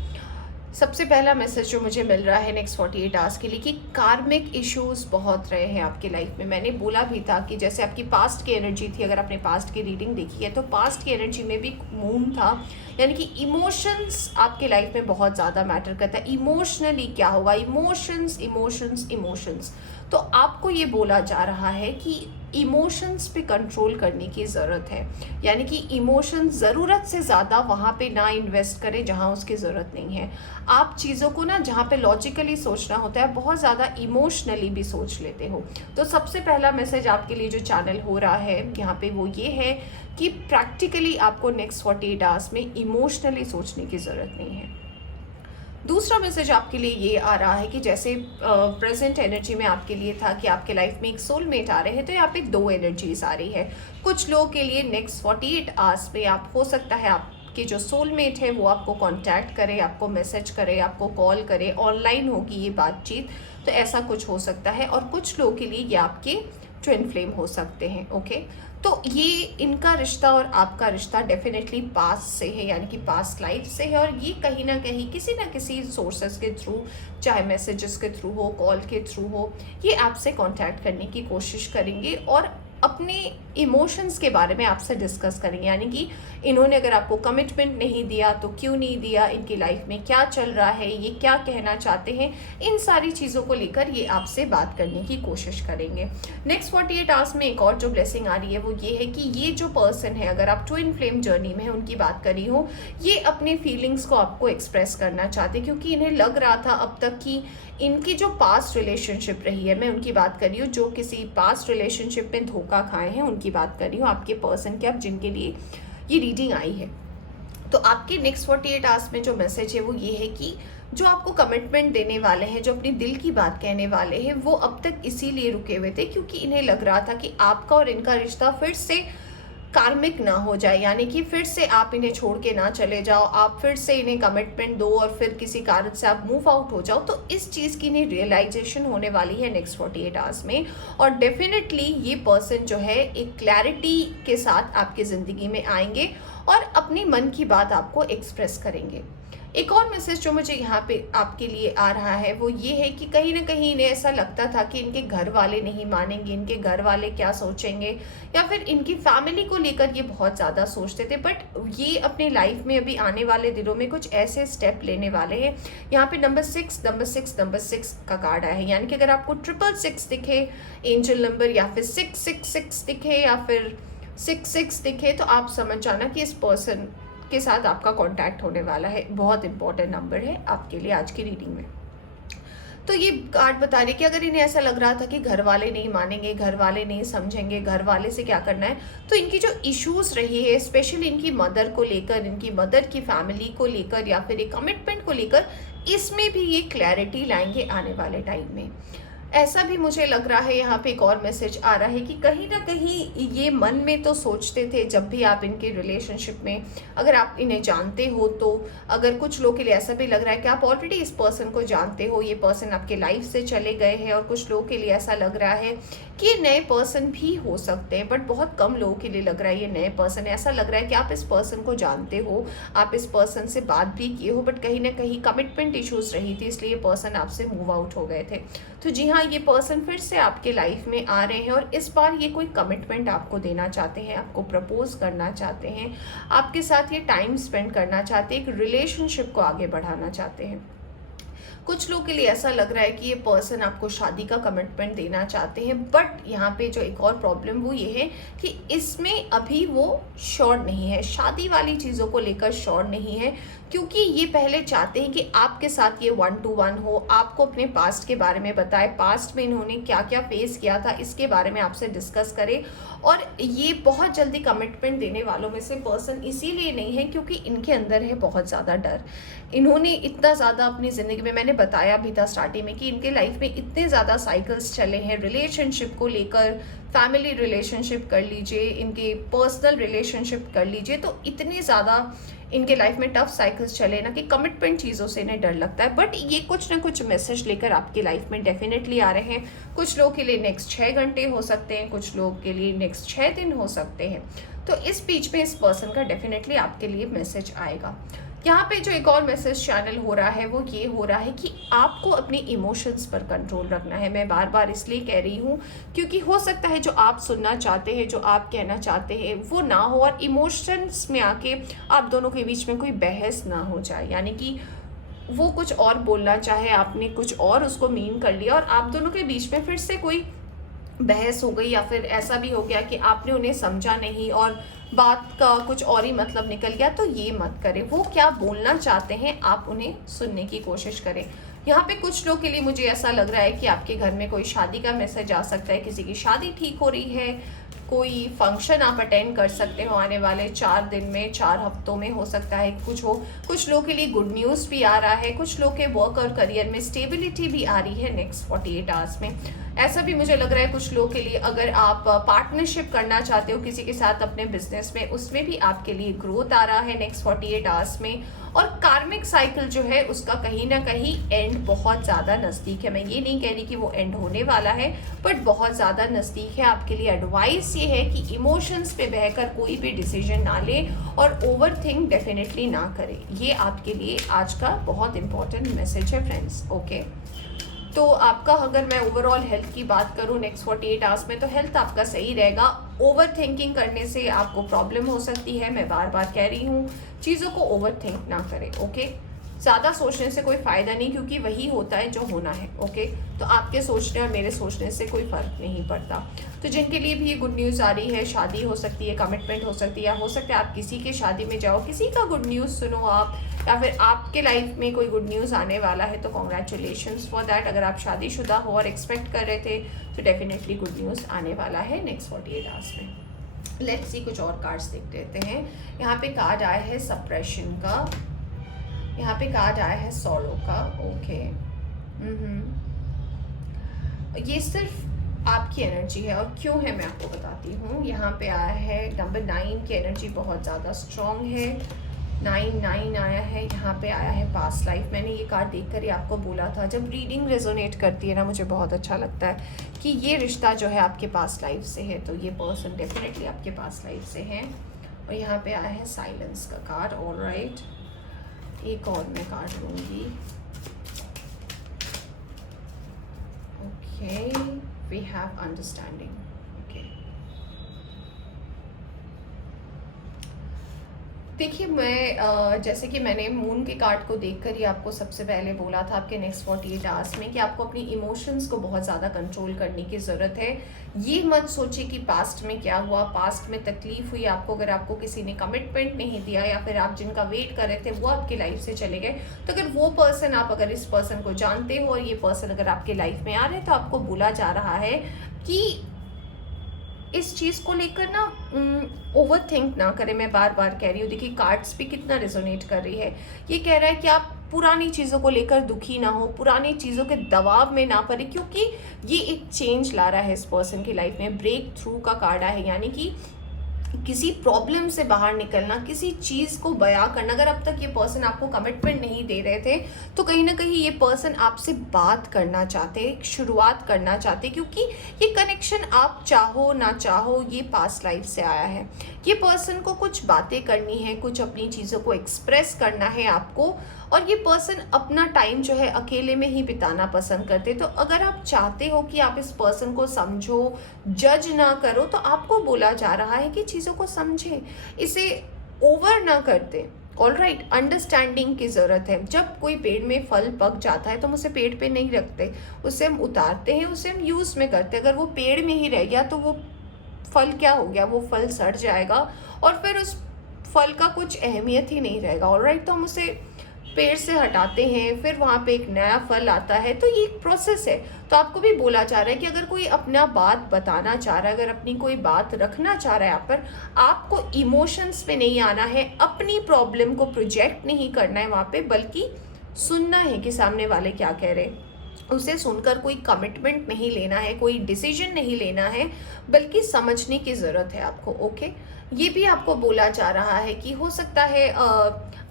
सबसे पहला मैसेज जो मुझे मिल रहा है नेक्स्ट 48 आवर्स के लिए कि कार्मिक इश्यूज बहुत रहे हैं आपकी लाइफ में। मैंने बोला भी था कि जैसे आपकी पास्ट की एनर्जी थी, अगर आपने पास्ट की रीडिंग देखी है तो पास्ट की एनर्जी में भी मून था, यानी कि इमोशंस आपके लाइफ में बहुत ज़्यादा मैटर करता है। इमोशनली क्या हुआ, इमोशंस इमोशंस इमोशंस। तो आपको ये बोला जा रहा है कि इमोशंस पे कंट्रोल करने की ज़रूरत है, यानी कि इमोशंस ज़रूरत से ज़्यादा वहाँ पे ना इन्वेस्ट करें जहाँ उसकी ज़रूरत नहीं है। आप चीज़ों को ना जहाँ पे लॉजिकली सोचना होता है, बहुत ज़्यादा इमोशनली भी सोच लेते हो। तो सबसे पहला मैसेज आपके लिए जो चैनल हो रहा है यहाँ पे वो ये है कि प्रैक्टिकली आपको नेक्स्ट 48 आवर्स में इमोशनली सोचने की ज़रूरत नहीं है। दूसरा मैसेज आपके लिए ये आ रहा है कि जैसे प्रेजेंट एनर्जी में आपके लिए था कि आपके लाइफ में एक सोलमेट आ रहे हैं, तो यहाँ पे 2 एनर्जीज आ रही है। कुछ लोगों के लिए नेक्स्ट 48 आवर्स में आप हो सकता है आपके जो सोलमेट है वो आपको कांटेक्ट करे, आपको मैसेज करे, आपको कॉल करे, ऑनलाइन होगी ये बातचीत, तो ऐसा कुछ हो सकता है। और कुछ लोगों के लिए ये आपके ट्विन फ्लेम हो सकते हैं। ओके, तो ये इनका रिश्ता और आपका रिश्ता डेफिनेटली पास्ट से है, यानी कि पास्ट लाइफ से है। और ये कहीं ना कहीं किसी ना किसी सोर्सेस के थ्रू, चाहे मैसेजेस के थ्रू हो, कॉल के थ्रू हो, ये आपसे कांटेक्ट करने की कोशिश करेंगे और अपने इमोशंस के बारे में आपसे डिस्कस करेंगे। यानी कि इन्होंने अगर आपको कमिटमेंट नहीं दिया तो क्यों नहीं दिया, इनकी लाइफ में क्या चल रहा है, ये क्या कहना चाहते हैं, इन सारी चीज़ों को लेकर ये आपसे बात करने की कोशिश करेंगे। नेक्स्ट 48 आवर्स में एक और जो ब्लेसिंग आ रही है वो ये है कि ये जो पर्सन है, अगर आप ट्विन फ्लेम जर्नी में उनकी बात करी हो, ये अपने फीलिंग्स को आपको एक्सप्रेस करना चाहते, क्योंकि इन्हें लग रहा था अब तक कि इनकी जो पास्ट रिलेशनशिप रही है, मैं उनकी बात कर रही हूँ जो किसी पास्ट रिलेशनशिप में धोखा खाए हैं, उनकी बात कर रही हूँ, आपके पर्सन के, अब जिनके लिए ये रीडिंग आई है। तो आपके नेक्स्ट 48 आवर्स में जो मैसेज है वो ये है कि जो आपको कमिटमेंट देने वाले हैं, जो अपनी दिल की बात कहने वाले हैं, वो अब तक इसीलिए रुके हुए थे क्योंकि इन्हें लग रहा था कि आपका और इनका रिश्ता फिर से कार्मिक ना हो जाए, यानी कि फिर से आप इन्हें छोड़ के ना चले जाओ, आप फिर से इन्हें कमिटमेंट दो और फिर किसी कारण से आप मूव आउट हो जाओ। तो इस चीज़ की इन्हें रियलाइजेशन होने वाली है नेक्स्ट 48 आवर्स में, और डेफिनेटली ये पर्सन जो है एक क्लैरिटी के साथ आपकी ज़िंदगी में आएंगे और अपनी मन की बात आपको एक्सप्रेस करेंगे। एक और मैसेज जो मुझे यहाँ पे आपके लिए आ रहा है वो ये है कि कहीं ना कहीं इन्हें ऐसा लगता था कि इनके घर वाले नहीं मानेंगे, इनके घर वाले क्या सोचेंगे, या फिर इनकी फैमिली को लेकर ये बहुत ज़्यादा सोचते थे। बट ये अपने लाइफ में अभी आने वाले दिनों में कुछ ऐसे स्टेप लेने वाले हैं। यहाँ पे नंबर 6 का कार्ड आया है, यानी कि अगर आपको 666 दिखे एंजल नंबर, या फिर 666 दिखे, या फिर 66 दिखे, तो आप समझ जाना कि इस पर्सन के साथ आपका कांटेक्ट होने वाला है। बहुत इंपॉर्टेंट नंबर है आपके लिए आज की रीडिंग में। तो ये कार्ड बता रही है कि अगर इन्हें ऐसा लग रहा था कि घर वाले नहीं मानेंगे, घर वाले नहीं समझेंगे, घर वाले से क्या करना है, तो इनकी जो इश्यूज रही है स्पेशली इनकी मदर को लेकर, इनकी मदर की फैमिली को लेकर, या फिर एक कमिटमेंट को लेकर, इसमें भी ये क्लैरिटी लाएंगे आने वाले टाइम में। ऐसा भी मुझे लग रहा है, यहाँ पे एक और मैसेज आ रहा है कि कहीं ना कहीं ये मन में तो सोचते थे जब भी आप इनके रिलेशनशिप में, अगर आप इन्हें जानते हो तो, अगर कुछ लोग के लिए ऐसा भी लग रहा है कि आप ऑलरेडी इस पर्सन को जानते हो, ये पर्सन आपके लाइफ से चले गए हैं, और कुछ लोगों के लिए ऐसा लग रहा है कि ये नए पर्सन भी हो सकते हैं, बट बहुत कम लोगों के लिए लग रहा है ये नए पर्सन। ऐसा लग रहा है कि आप इस पर्सन को जानते हो, आप इस पर्सन से बात भी किए हो, बट कहीं ना कहीं कमिटमेंट इश्यूज रही थी, इसलिए ये पर्सन आपसे मूव आउट हो गए थे। तो जी हाँ, ये पर्सन फिर से आपके लाइफ में आ रहे हैं और इस बार ये कोई कमिटमेंट आपको देना चाहते हैं, आपको प्रपोज करना चाहते हैं, आपके साथ ये टाइम स्पेंड करना चाहते हैं, एक रिलेशनशिप को आगे बढ़ाना चाहते हैं। कुछ लोग के लिए ऐसा लग रहा है कि ये पर्सन आपको शादी का कमिटमेंट देना चाहते हैं, बट यहाँ पे जो एक और प्रॉब्लम वो ये है कि इसमें अभी वो श्योर नहीं है, शादी वाली चीज़ों को लेकर श्योर नहीं है, क्योंकि ये पहले चाहते हैं कि आपके साथ ये 1-to-1 हो, आपको अपने पास्ट के बारे में बताए, पास्ट में इन्होंने क्या क्या फेस किया था इसके बारे में आपसे डिस्कस करे। और ये बहुत जल्दी कमिटमेंट देने वालों में से पर्सन इसीलिए नहीं है क्योंकि इनके अंदर है बहुत ज़्यादा डर। इन्होंने इतना ज़्यादा अपनी ज़िंदगी में, मैंने बताया भी था स्टार्टिंग में कि इनके लाइफ में इतने ज़्यादा साइकिल्स चले हैं रिलेशनशिप को लेकर, फैमिली रिलेशनशिप कर लीजिए, इनके पर्सनल रिलेशनशिप कर लीजिए, तो इतने ज़्यादा इनके लाइफ में टफ साइकिल्स चले ना कि कमिटमेंट चीज़ों से इन्हें डर लगता है। बट ये कुछ ना कुछ मैसेज लेकर आपकी लाइफ में डेफिनेटली आ रहे हैं। कुछ लोगों के लिए नेक्स्ट 6 घंटे हो सकते हैं, कुछ लोगों के लिए नेक्स्ट 6 दिन हो सकते हैं। तो इस बीच में इस पर्सन का डेफिनेटली आपके लिए मैसेज आएगा। यहाँ पे जो एक और मैसेज चैनल हो रहा है वो ये हो रहा है कि आपको अपने इमोशंस पर कंट्रोल रखना है। मैं बार बार इसलिए कह रही हूँ क्योंकि हो सकता है जो आप सुनना चाहते हैं, जो आप कहना चाहते हैं वो ना हो, और इमोशंस में आके आप दोनों के बीच में कोई बहस ना हो जाए, यानी कि वो कुछ और बोलना चाहे, आपने कुछ और उसको मीन कर लिया और आप दोनों के बीच में फिर से कोई बहस हो गई, या फिर ऐसा भी हो गया कि आपने उन्हें समझा नहीं और बात का कुछ और ही मतलब निकल गया। तो ये मत करें, वो क्या बोलना चाहते हैं आप उन्हें सुनने की कोशिश करें। यहाँ पे कुछ लोग के लिए मुझे ऐसा लग रहा है कि आपके घर में कोई शादी का मैसेज आ सकता है, किसी की शादी ठीक हो रही है, कोई फंक्शन आप अटेंड कर सकते हो आने वाले 4 दिन में, 4 हफ्तों में हो सकता है कुछ हो। कुछ लोगों के लिए गुड न्यूज़ भी आ रहा है, कुछ लोग के वर्क और करियर में स्टेबिलिटी भी आ रही है नेक्स्ट 48 आवर्स में। ऐसा भी मुझे लग रहा है कुछ लोगों के लिए अगर आप पार्टनरशिप करना चाहते हो किसी के साथ अपने बिजनेस में, उसमें भी आपके लिए ग्रोथ आ रहा है नेक्स्ट 48 आवर्स में। और कार्मिक साइकिल जो है उसका कहीं ना कहीं एंड बहुत ज़्यादा नज़दीक है। मैं ये नहीं कह रही कि वो एंड होने वाला है, बट बहुत ज़्यादा नज़दीक है। आपके लिए एडवाइस ये है कि इमोशंस पे बहकर कोई भी डिसीजन ना ले और ओवर थिंक डेफिनेटली ना करें। ये आपके लिए आज का बहुत इंपॉर्टेंट मैसेज है फ्रेंड्स। ओके, तो आपका अगर मैं ओवरऑल हेल्थ की बात करूँ नेक्स्ट 48 आवर्स में, तो हेल्थ आपका सही रहेगा। ओवर थिंकिंग करने से आपको प्रॉब्लम हो सकती है। मैं बार बार कह रही हूँ चीज़ों को ओवर थिंक ना करें। ओके, ज़्यादा सोचने से कोई फ़ायदा नहीं, क्योंकि वही होता है जो होना है। ओके, तो आपके सोचने और मेरे सोचने से कोई फ़र्क नहीं पड़ता। तो जिनके लिए भी ये गुड न्यूज़ आ रही है, शादी हो सकती है, कमिटमेंट हो सकती है, या हो सकता है आप किसी के शादी में जाओ, किसी का गुड न्यूज़ सुनो आप, या फिर आपके लाइफ में कोई गुड न्यूज़ आने वाला है, तो कॉन्ग्रेचुलेशंस फॉर दैट। अगर आप शादीशुदा हो और एक्सपेक्ट कर रहे थे तो डेफिनेटली गुड न्यूज़ आने वाला है नेक्स्ट 48 आवर्स में। लेट्स सी कुछ और कार्ड्स देख लेते हैं। यहाँ पे कार्ड आया है सप्रेशन का, यहाँ पे कार्ड आया है सॉरो का। ओके, ये सिर्फ आपकी एनर्जी है और क्यों है मैं आपको बताती हूँ। यहाँ पे आया है नंबर 9 की एनर्जी बहुत ज़्यादा स्ट्रॉन्ग है, 9 आया है। यहाँ पे आया है पास्ट लाइफ। मैंने ये कार्ड देखकर ही आपको बोला था, जब रीडिंग रेजोनेट करती है ना मुझे बहुत अच्छा लगता है कि ये रिश्ता जो है आपके पास्ट लाइफ से है, तो ये पर्सन डेफिनेटली आपके पास्ट लाइफ से है। और यहाँ पे आया है साइलेंस का कार्ड। ऑलराइट, एक और मैं कार्ड लूँगी। Okay, we have understanding. Okay, देखिए मैं जैसे कि मैंने मून के कार्ड को देखकर ही आपको सबसे पहले बोला था आपके नेक्स्ट 48 आवर्स में कि आपको अपनी इमोशंस को बहुत ज़्यादा कंट्रोल करने की ज़रूरत है। ये मत सोचिए कि पास्ट में क्या हुआ, पास्ट में तकलीफ हुई आपको, अगर आपको किसी ने कमिटमेंट नहीं दिया या फिर आप जिनका वेट कर रहे थे वो आपकी लाइफ से चले गए, तो अगर वो पर्सन, आप अगर इस पर्सन को जानते हो और ये पर्सन अगर आपके लाइफ में आ रहे हैं, तो आपको बोला जा रहा है कि इस चीज़ को लेकर ना ओवर थिंक ना करें। मैं बार बार कह रही हूँ, देखिए कार्ड्स भी कितना रेजोनेट कर रही है। ये कह रहा है कि आप पुरानी चीज़ों को लेकर दुखी ना हो, पुरानी चीज़ों के दबाव में ना पड़े, क्योंकि ये एक चेंज ला रहा है इस पर्सन की लाइफ में। ब्रेक थ्रू का कार्ड है, यानी कि किसी प्रॉब्लम से बाहर निकलना, किसी चीज़ को बयां करना। अगर अब तक ये पर्सन आपको कमिटमेंट नहीं दे रहे थे, तो कहीं ना कहीं ये पर्सन आपसे बात करना चाहते, एक शुरुआत करना चाहते, क्योंकि ये कनेक्शन आप चाहो ना चाहो ये पास्ट लाइफ से आया है। ये पर्सन को कुछ बातें करनी है, कुछ अपनी चीज़ों को एक्सप्रेस करना है आपको, और ये पर्सन अपना टाइम जो है अकेले में ही बिताना पसंद करते। तो अगर आप चाहते हो कि आप इस पर्सन को समझो, जज ना करो, तो आपको बोला जा रहा है कि चीज़ों को समझें, इसे ओवर ना करते। ऑलराइट, अंडरस्टैंडिंग की ज़रूरत है। जब कोई पेड़ में फल पक जाता है तो हम उसे पेड़ पे नहीं रखते, उसे हम उतारते हैं, उसे हम यूज़ में करते। अगर वो पेड़ में ही रह गया तो वो फल क्या हो गया, वो फल सड़ जाएगा और फिर उस फल का कुछ अहमियत ही नहीं रहेगा। ऑलराइट, तो हम उसे पेड़ से हटाते हैं, फिर वहाँ पे एक नया फल आता है। तो ये एक प्रोसेस है। तो आपको भी बोला जा रहा है कि अगर कोई अपना बात बताना चाह रहा है, अगर अपनी कोई बात रखना चाह रहा है आप पर, आपको इमोशंस पे नहीं आना है, अपनी प्रॉब्लम को प्रोजेक्ट नहीं करना है वहाँ पे, बल्कि सुनना है कि सामने वाले क्या कह रहे हैं। उसे सुनकर कोई कमिटमेंट नहीं लेना है, कोई डिसीजन नहीं लेना है, बल्कि समझने की ज़रूरत है आपको। ओके, ये भी आपको बोला जा रहा है कि हो सकता है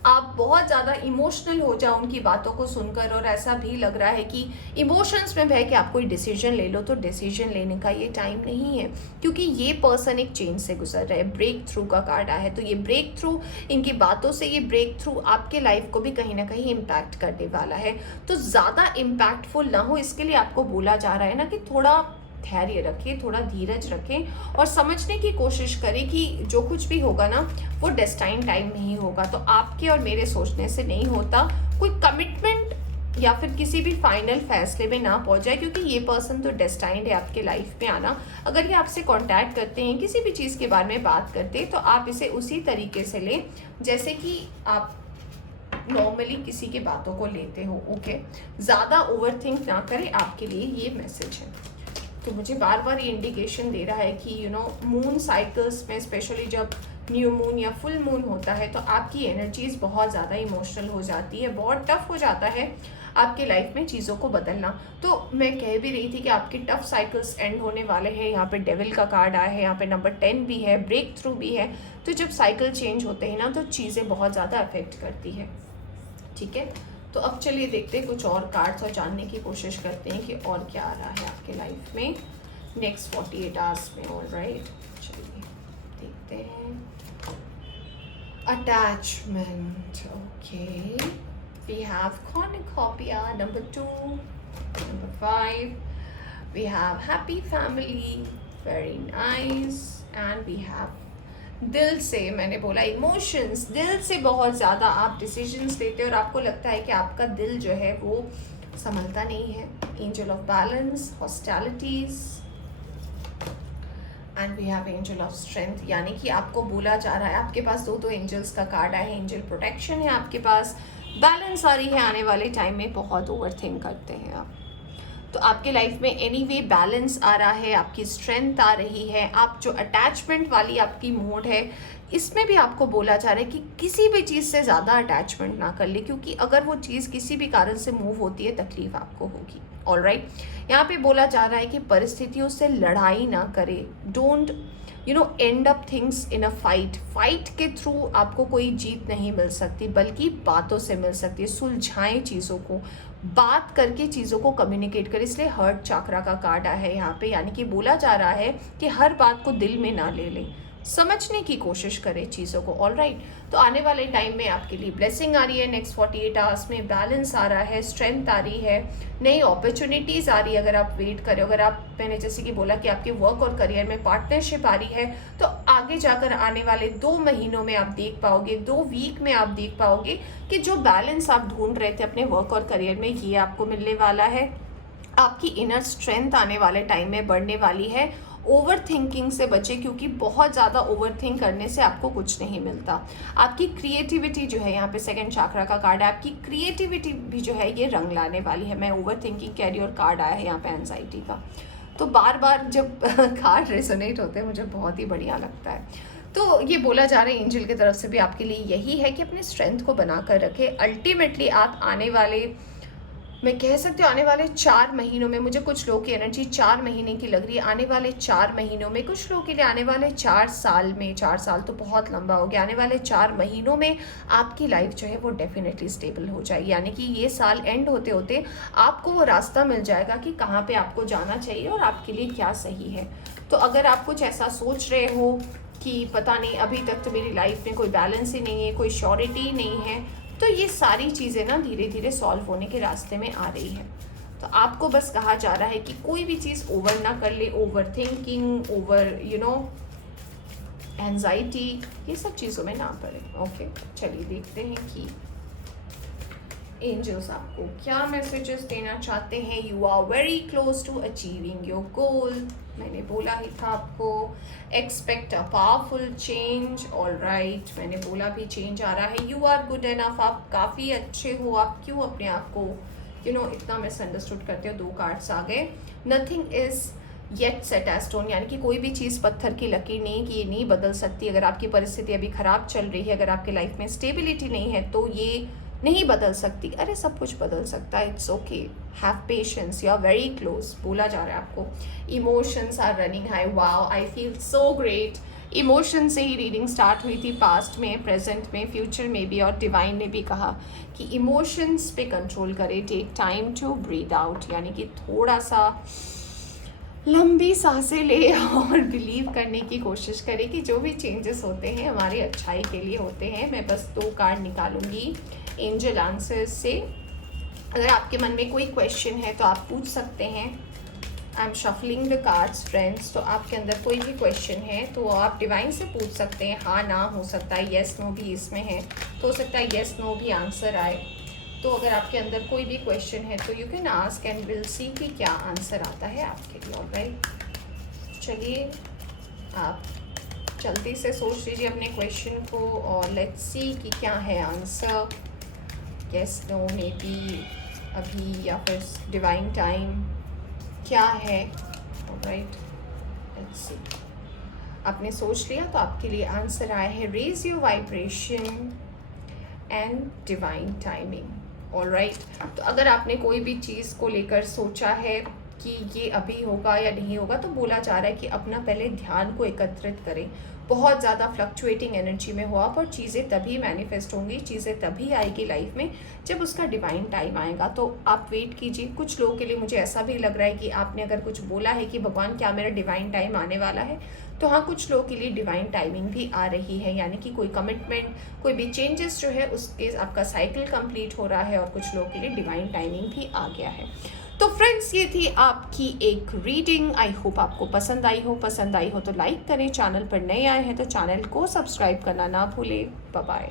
आप बहुत ज़्यादा इमोशनल हो जाओ उनकी बातों को सुनकर, और ऐसा भी लग रहा है कि इमोशंस में बह के आप कोई डिसीजन ले लो, तो डिसीजन लेने का ये टाइम नहीं है, क्योंकि ये पर्सन एक चेंज से गुजर रहा है। ब्रेक थ्रू का कार्ड आया है, तो ये ब्रेक थ्रू, इनकी बातों से ये ब्रेक थ्रू आपके लाइफ को भी कहीं ना कहीं इम्पैक्ट करने वाला है। तो ज़्यादा इम्पैक्टफुल ना हो, इसके लिए आपको बोला जा रहा है ना कि थोड़ा धैर्य रखें, थोड़ा धीरज रखें और समझने की कोशिश करें कि जो कुछ भी होगा ना वो डेस्टाइन टाइम में ही होगा। तो आपके और मेरे सोचने से नहीं होता। कोई कमिटमेंट या फिर किसी भी फाइनल फैसले में ना पहुंच जाए, क्योंकि ये पर्सन तो डेस्टाइंड है आपके लाइफ में आना। अगर ये आपसे कांटेक्ट करते हैं, किसी भी चीज़ के बारे में बात करते हैं, तो आप इसे उसी तरीके से लें जैसे कि आप नॉर्मली किसी की बातों को लेते हो। ओके, ज़्यादा ओवरथिंक ना करें, आपके लिए ये मैसेज है। तो मुझे बार बार ये इंडिकेशन दे रहा है कि मून साइकिल्स में, स्पेशली जब न्यू मून या फुल मून होता है, तो आपकी एनर्जीज बहुत ज़्यादा इमोशनल हो जाती है, बहुत टफ हो जाता है आपके लाइफ में चीज़ों को बदलना। तो मैं कह भी रही थी कि आपके टफ साइकिल्स एंड होने वाले हैं। यहाँ पे डेविल का कार्ड आया है, यहाँ पे नंबर 10 भी है, ब्रेक थ्रू भी है। तो जब साइकिल चेंज होते हैं ना, तो चीज़ें बहुत ज़्यादा अफेक्ट करती है। ठीक है, तो अब चलिए देखते हैं कुछ और कार्ड्स और जानने की कोशिश करते हैं कि और क्या आ रहा है आपके लाइफ में नेक्स्ट 48 आवर्स में। ऑलराइट, चलिए देखते हैं। Attachment, okay, we have cornucopia number 2, number 5, we have happy family, very nice, and we have दिल से, मैंने बोला इमोशंस, दिल से बहुत ज़्यादा आप डिसीजंस लेते हो और आपको लगता है कि आपका दिल जो है वो संभलता नहीं है। Angel of balance, hostilities, and we have angel of strength, यानी कि आपको बोला जा रहा है, आपके पास दो एंजल्स का कार्ड है, एंजल प्रोटेक्शन है आपके पास, बैलेंस आ रही है। आने वाले टाइम में बहुत ओवरथिंक करते हैं आप, तो आपके लाइफ में एनीवे बैलेंस आ रहा है, आपकी स्ट्रेंथ आ रही है। आप जो अटैचमेंट वाली आपकी मोड है, इसमें भी आपको बोला जा रहा है कि किसी भी चीज़ से ज़्यादा अटैचमेंट ना कर ले, क्योंकि अगर वो चीज़ किसी भी कारण से मूव होती है तकलीफ आपको होगी। ऑलराइट, यहाँ पे बोला जा रहा है कि परिस्थितियों से लड़ाई ना करे। Don't and up things in a fight के थ्रू आपको कोई जीत नहीं मिल सकती, बल्कि बातों से मिल सकती है। सुलझाएं चीज़ों को, बात करके चीज़ों को कम्युनिकेट करें। इसलिए हर्ट चाक्रा का कार्ड है यहाँ पे, यानी कि बोला जा रहा है कि हर बात को दिल में ना ले लें, समझने की कोशिश करें चीज़ों को। ऑलराइट, तो आने वाले टाइम में आपके लिए ब्लेसिंग आ रही है। नेक्स्ट 48 आवर्स में बैलेंस आ रहा है, स्ट्रेंथ आ रही है, नई अपॉर्चुनिटीज़ आ रही है। अगर आप वेट करें, अगर आप, मैंने जैसे कि बोला कि आपके वर्क और करियर में पार्टनरशिप आ रही है, तो आगे जाकर आने वाले 2 महीनों में आप देख पाओगे, 2 वीक में आप देख पाओगे कि जो बैलेंस आप ढूंढ रहे थे अपने वर्क और करियर में, ये आपको मिलने वाला है। आपकी इनर स्ट्रेंथ आने वाले टाइम में बढ़ने वाली है। ओवर थिंकिंग से बचे, क्योंकि बहुत ज़्यादा ओवर थिंक करने से आपको कुछ नहीं मिलता। आपकी क्रिएटिविटी जो है, यहाँ पे सेकंड चाक्रा का कार्ड है, आपकी क्रिएटिविटी भी जो है ये रंग लाने वाली है। मैं ओवर थिंकिंग कैरी और कार्ड आया है यहाँ पे एंजाइटी का, तो बार बार जब कार्ड रेजोनेट होते हैं मुझे बहुत ही बढ़िया लगता है। तो ये बोला जा रहा है एंजल की तरफ से भी आपके लिए यही है कि अपने स्ट्रेंथ को बना कर रखें। अल्टीमेटली आप आने वाले, मैं कह सकती हूँ आने वाले 4 महीनों में, मुझे कुछ लोगों की एनर्जी 4 महीने की लग रही है। आने वाले 4 महीनों में, कुछ लोगों के लिए आने वाले 4 साल में, 4 साल तो बहुत लंबा हो गया, आने वाले 4 महीनों में आपकी लाइफ जो है वो डेफिनेटली स्टेबल हो जाएगी। यानी कि ये साल एंड होते होते आपको वो रास्ता मिल जाएगा कि कहाँ पे आपको जाना चाहिए और आपके लिए क्या सही है। तो अगर आप कुछ ऐसा सोच रहे हो कि पता नहीं अभी तक तो मेरी लाइफ में कोई बैलेंस ही नहीं है, कोई श्योरिटी नहीं है, तो ये सारी चीज़ें ना धीरे धीरे सॉल्व होने के रास्ते में आ रही है। तो आपको बस कहा जा रहा है कि कोई भी चीज़ ओवर ना कर ले, ओवर थिंकिंग, ओवर एंजाइटी, ये सब चीज़ों में ना पड़े। ओके, चलिए देखते हैं कि एंजल्स आपको क्या मैसेजेस देना चाहते हैं। You are very close to achieving your goal. मैंने बोला ही था आपको, expect a powerful change. Alright, मैंने बोला भी चेंज आ रहा है। यू आर गुड एनफ, आप काफ़ी अच्छे हो। आप क्यों अपने आप को इतना मिसअंडरस्टूड करते हो। 2 कार्ड्स आ गए। Nothing is yet set as stone, यानी कि कोई भी चीज़ पत्थर की लकीर नहीं कि ये नहीं बदल सकती। अगर आपकी परिस्थिति अभी ख़राब चल रही है, अगर आपकी लाइफ में स्टेबिलिटी नहीं है, तो ये नहीं बदल सकती। अरे सब कुछ बदल सकता है, it's okay, have patience, you are very close. बोला जा रहा है आपको emotions are running high. Wow, I feel so great. Emotion से ही रीडिंग स्टार्ट हुई थी, पास्ट में, प्रेजेंट में, फ्यूचर में भी। और डिवाइन ने भी कहा कि इमोशंस पे कंट्रोल करें, take time to breathe out, यानी कि थोड़ा सा लंबी सांसें ले और बिलीव करने की कोशिश करें कि जो भी चेंजेस होते हैं हमारी अच्छाई के लिए होते हैं। मैं बस 2 कार्ड निकालूंगी एंजल आंसर्स से। अगर आपके मन में कोई क्वेश्चन है तो आप पूछ सकते हैं। I am shuffling the cards friends, तो आपके अंदर कोई भी क्वेश्चन है तो आप डिवाइन से पूछ सकते हैं। हाँ ना हो सकता है, येस नो भी इसमें है, तो हो सकता है येस नो भी आंसर आए। तो अगर आपके अंदर कोई भी क्वेश्चन है तो you can ask and will see कि क्या आंसर आता है आपके लिए। ऑलराइट, चलिए आप जल्दी से सोच लीजिए अपने क्वेश्चन को और लेट्स सी कि क्या है answer. Yes no may be अभी, या फिर डिवाइन टाइम क्या है। Alright, let's see. आपने सोच लिया तो आपके लिए आंसर आया है raise your vibration and divine timing. Alright, तो अगर आपने कोई भी चीज़ को लेकर सोचा है कि ये अभी होगा या नहीं होगा, तो बोला जा रहा है कि अपना पहले ध्यान को एकत्रित करें। बहुत ज़्यादा फ्लक्चुएटिंग एनर्जी में हो आप, और चीज़ें तभी मैनिफेस्ट होंगी, चीज़ें तभी आएगी लाइफ में जब उसका डिवाइन टाइम आएगा। तो आप वेट कीजिए। कुछ लोगों के लिए मुझे ऐसा भी लग रहा है कि आपने अगर कुछ बोला है कि भगवान क्या मेरा डिवाइन टाइम आने वाला है, तो हाँ, कुछ लोगों के लिए डिवाइन टाइमिंग भी आ रही है, यानी कि कोई कमिटमेंट, कोई भी चेंजेस जो है उसके आपका साइकिल कंप्लीट हो रहा है, और कुछ लोगों के लिए डिवाइन टाइमिंग भी आ गया है। तो फ्रेंड्स, ये थी आपकी एक रीडिंग। आई होप आपको पसंद आई हो। पसंद आई हो तो लाइक करें, चैनल पर नए आए हैं तो चैनल को सब्सक्राइब करना ना भूलें। Bye bye.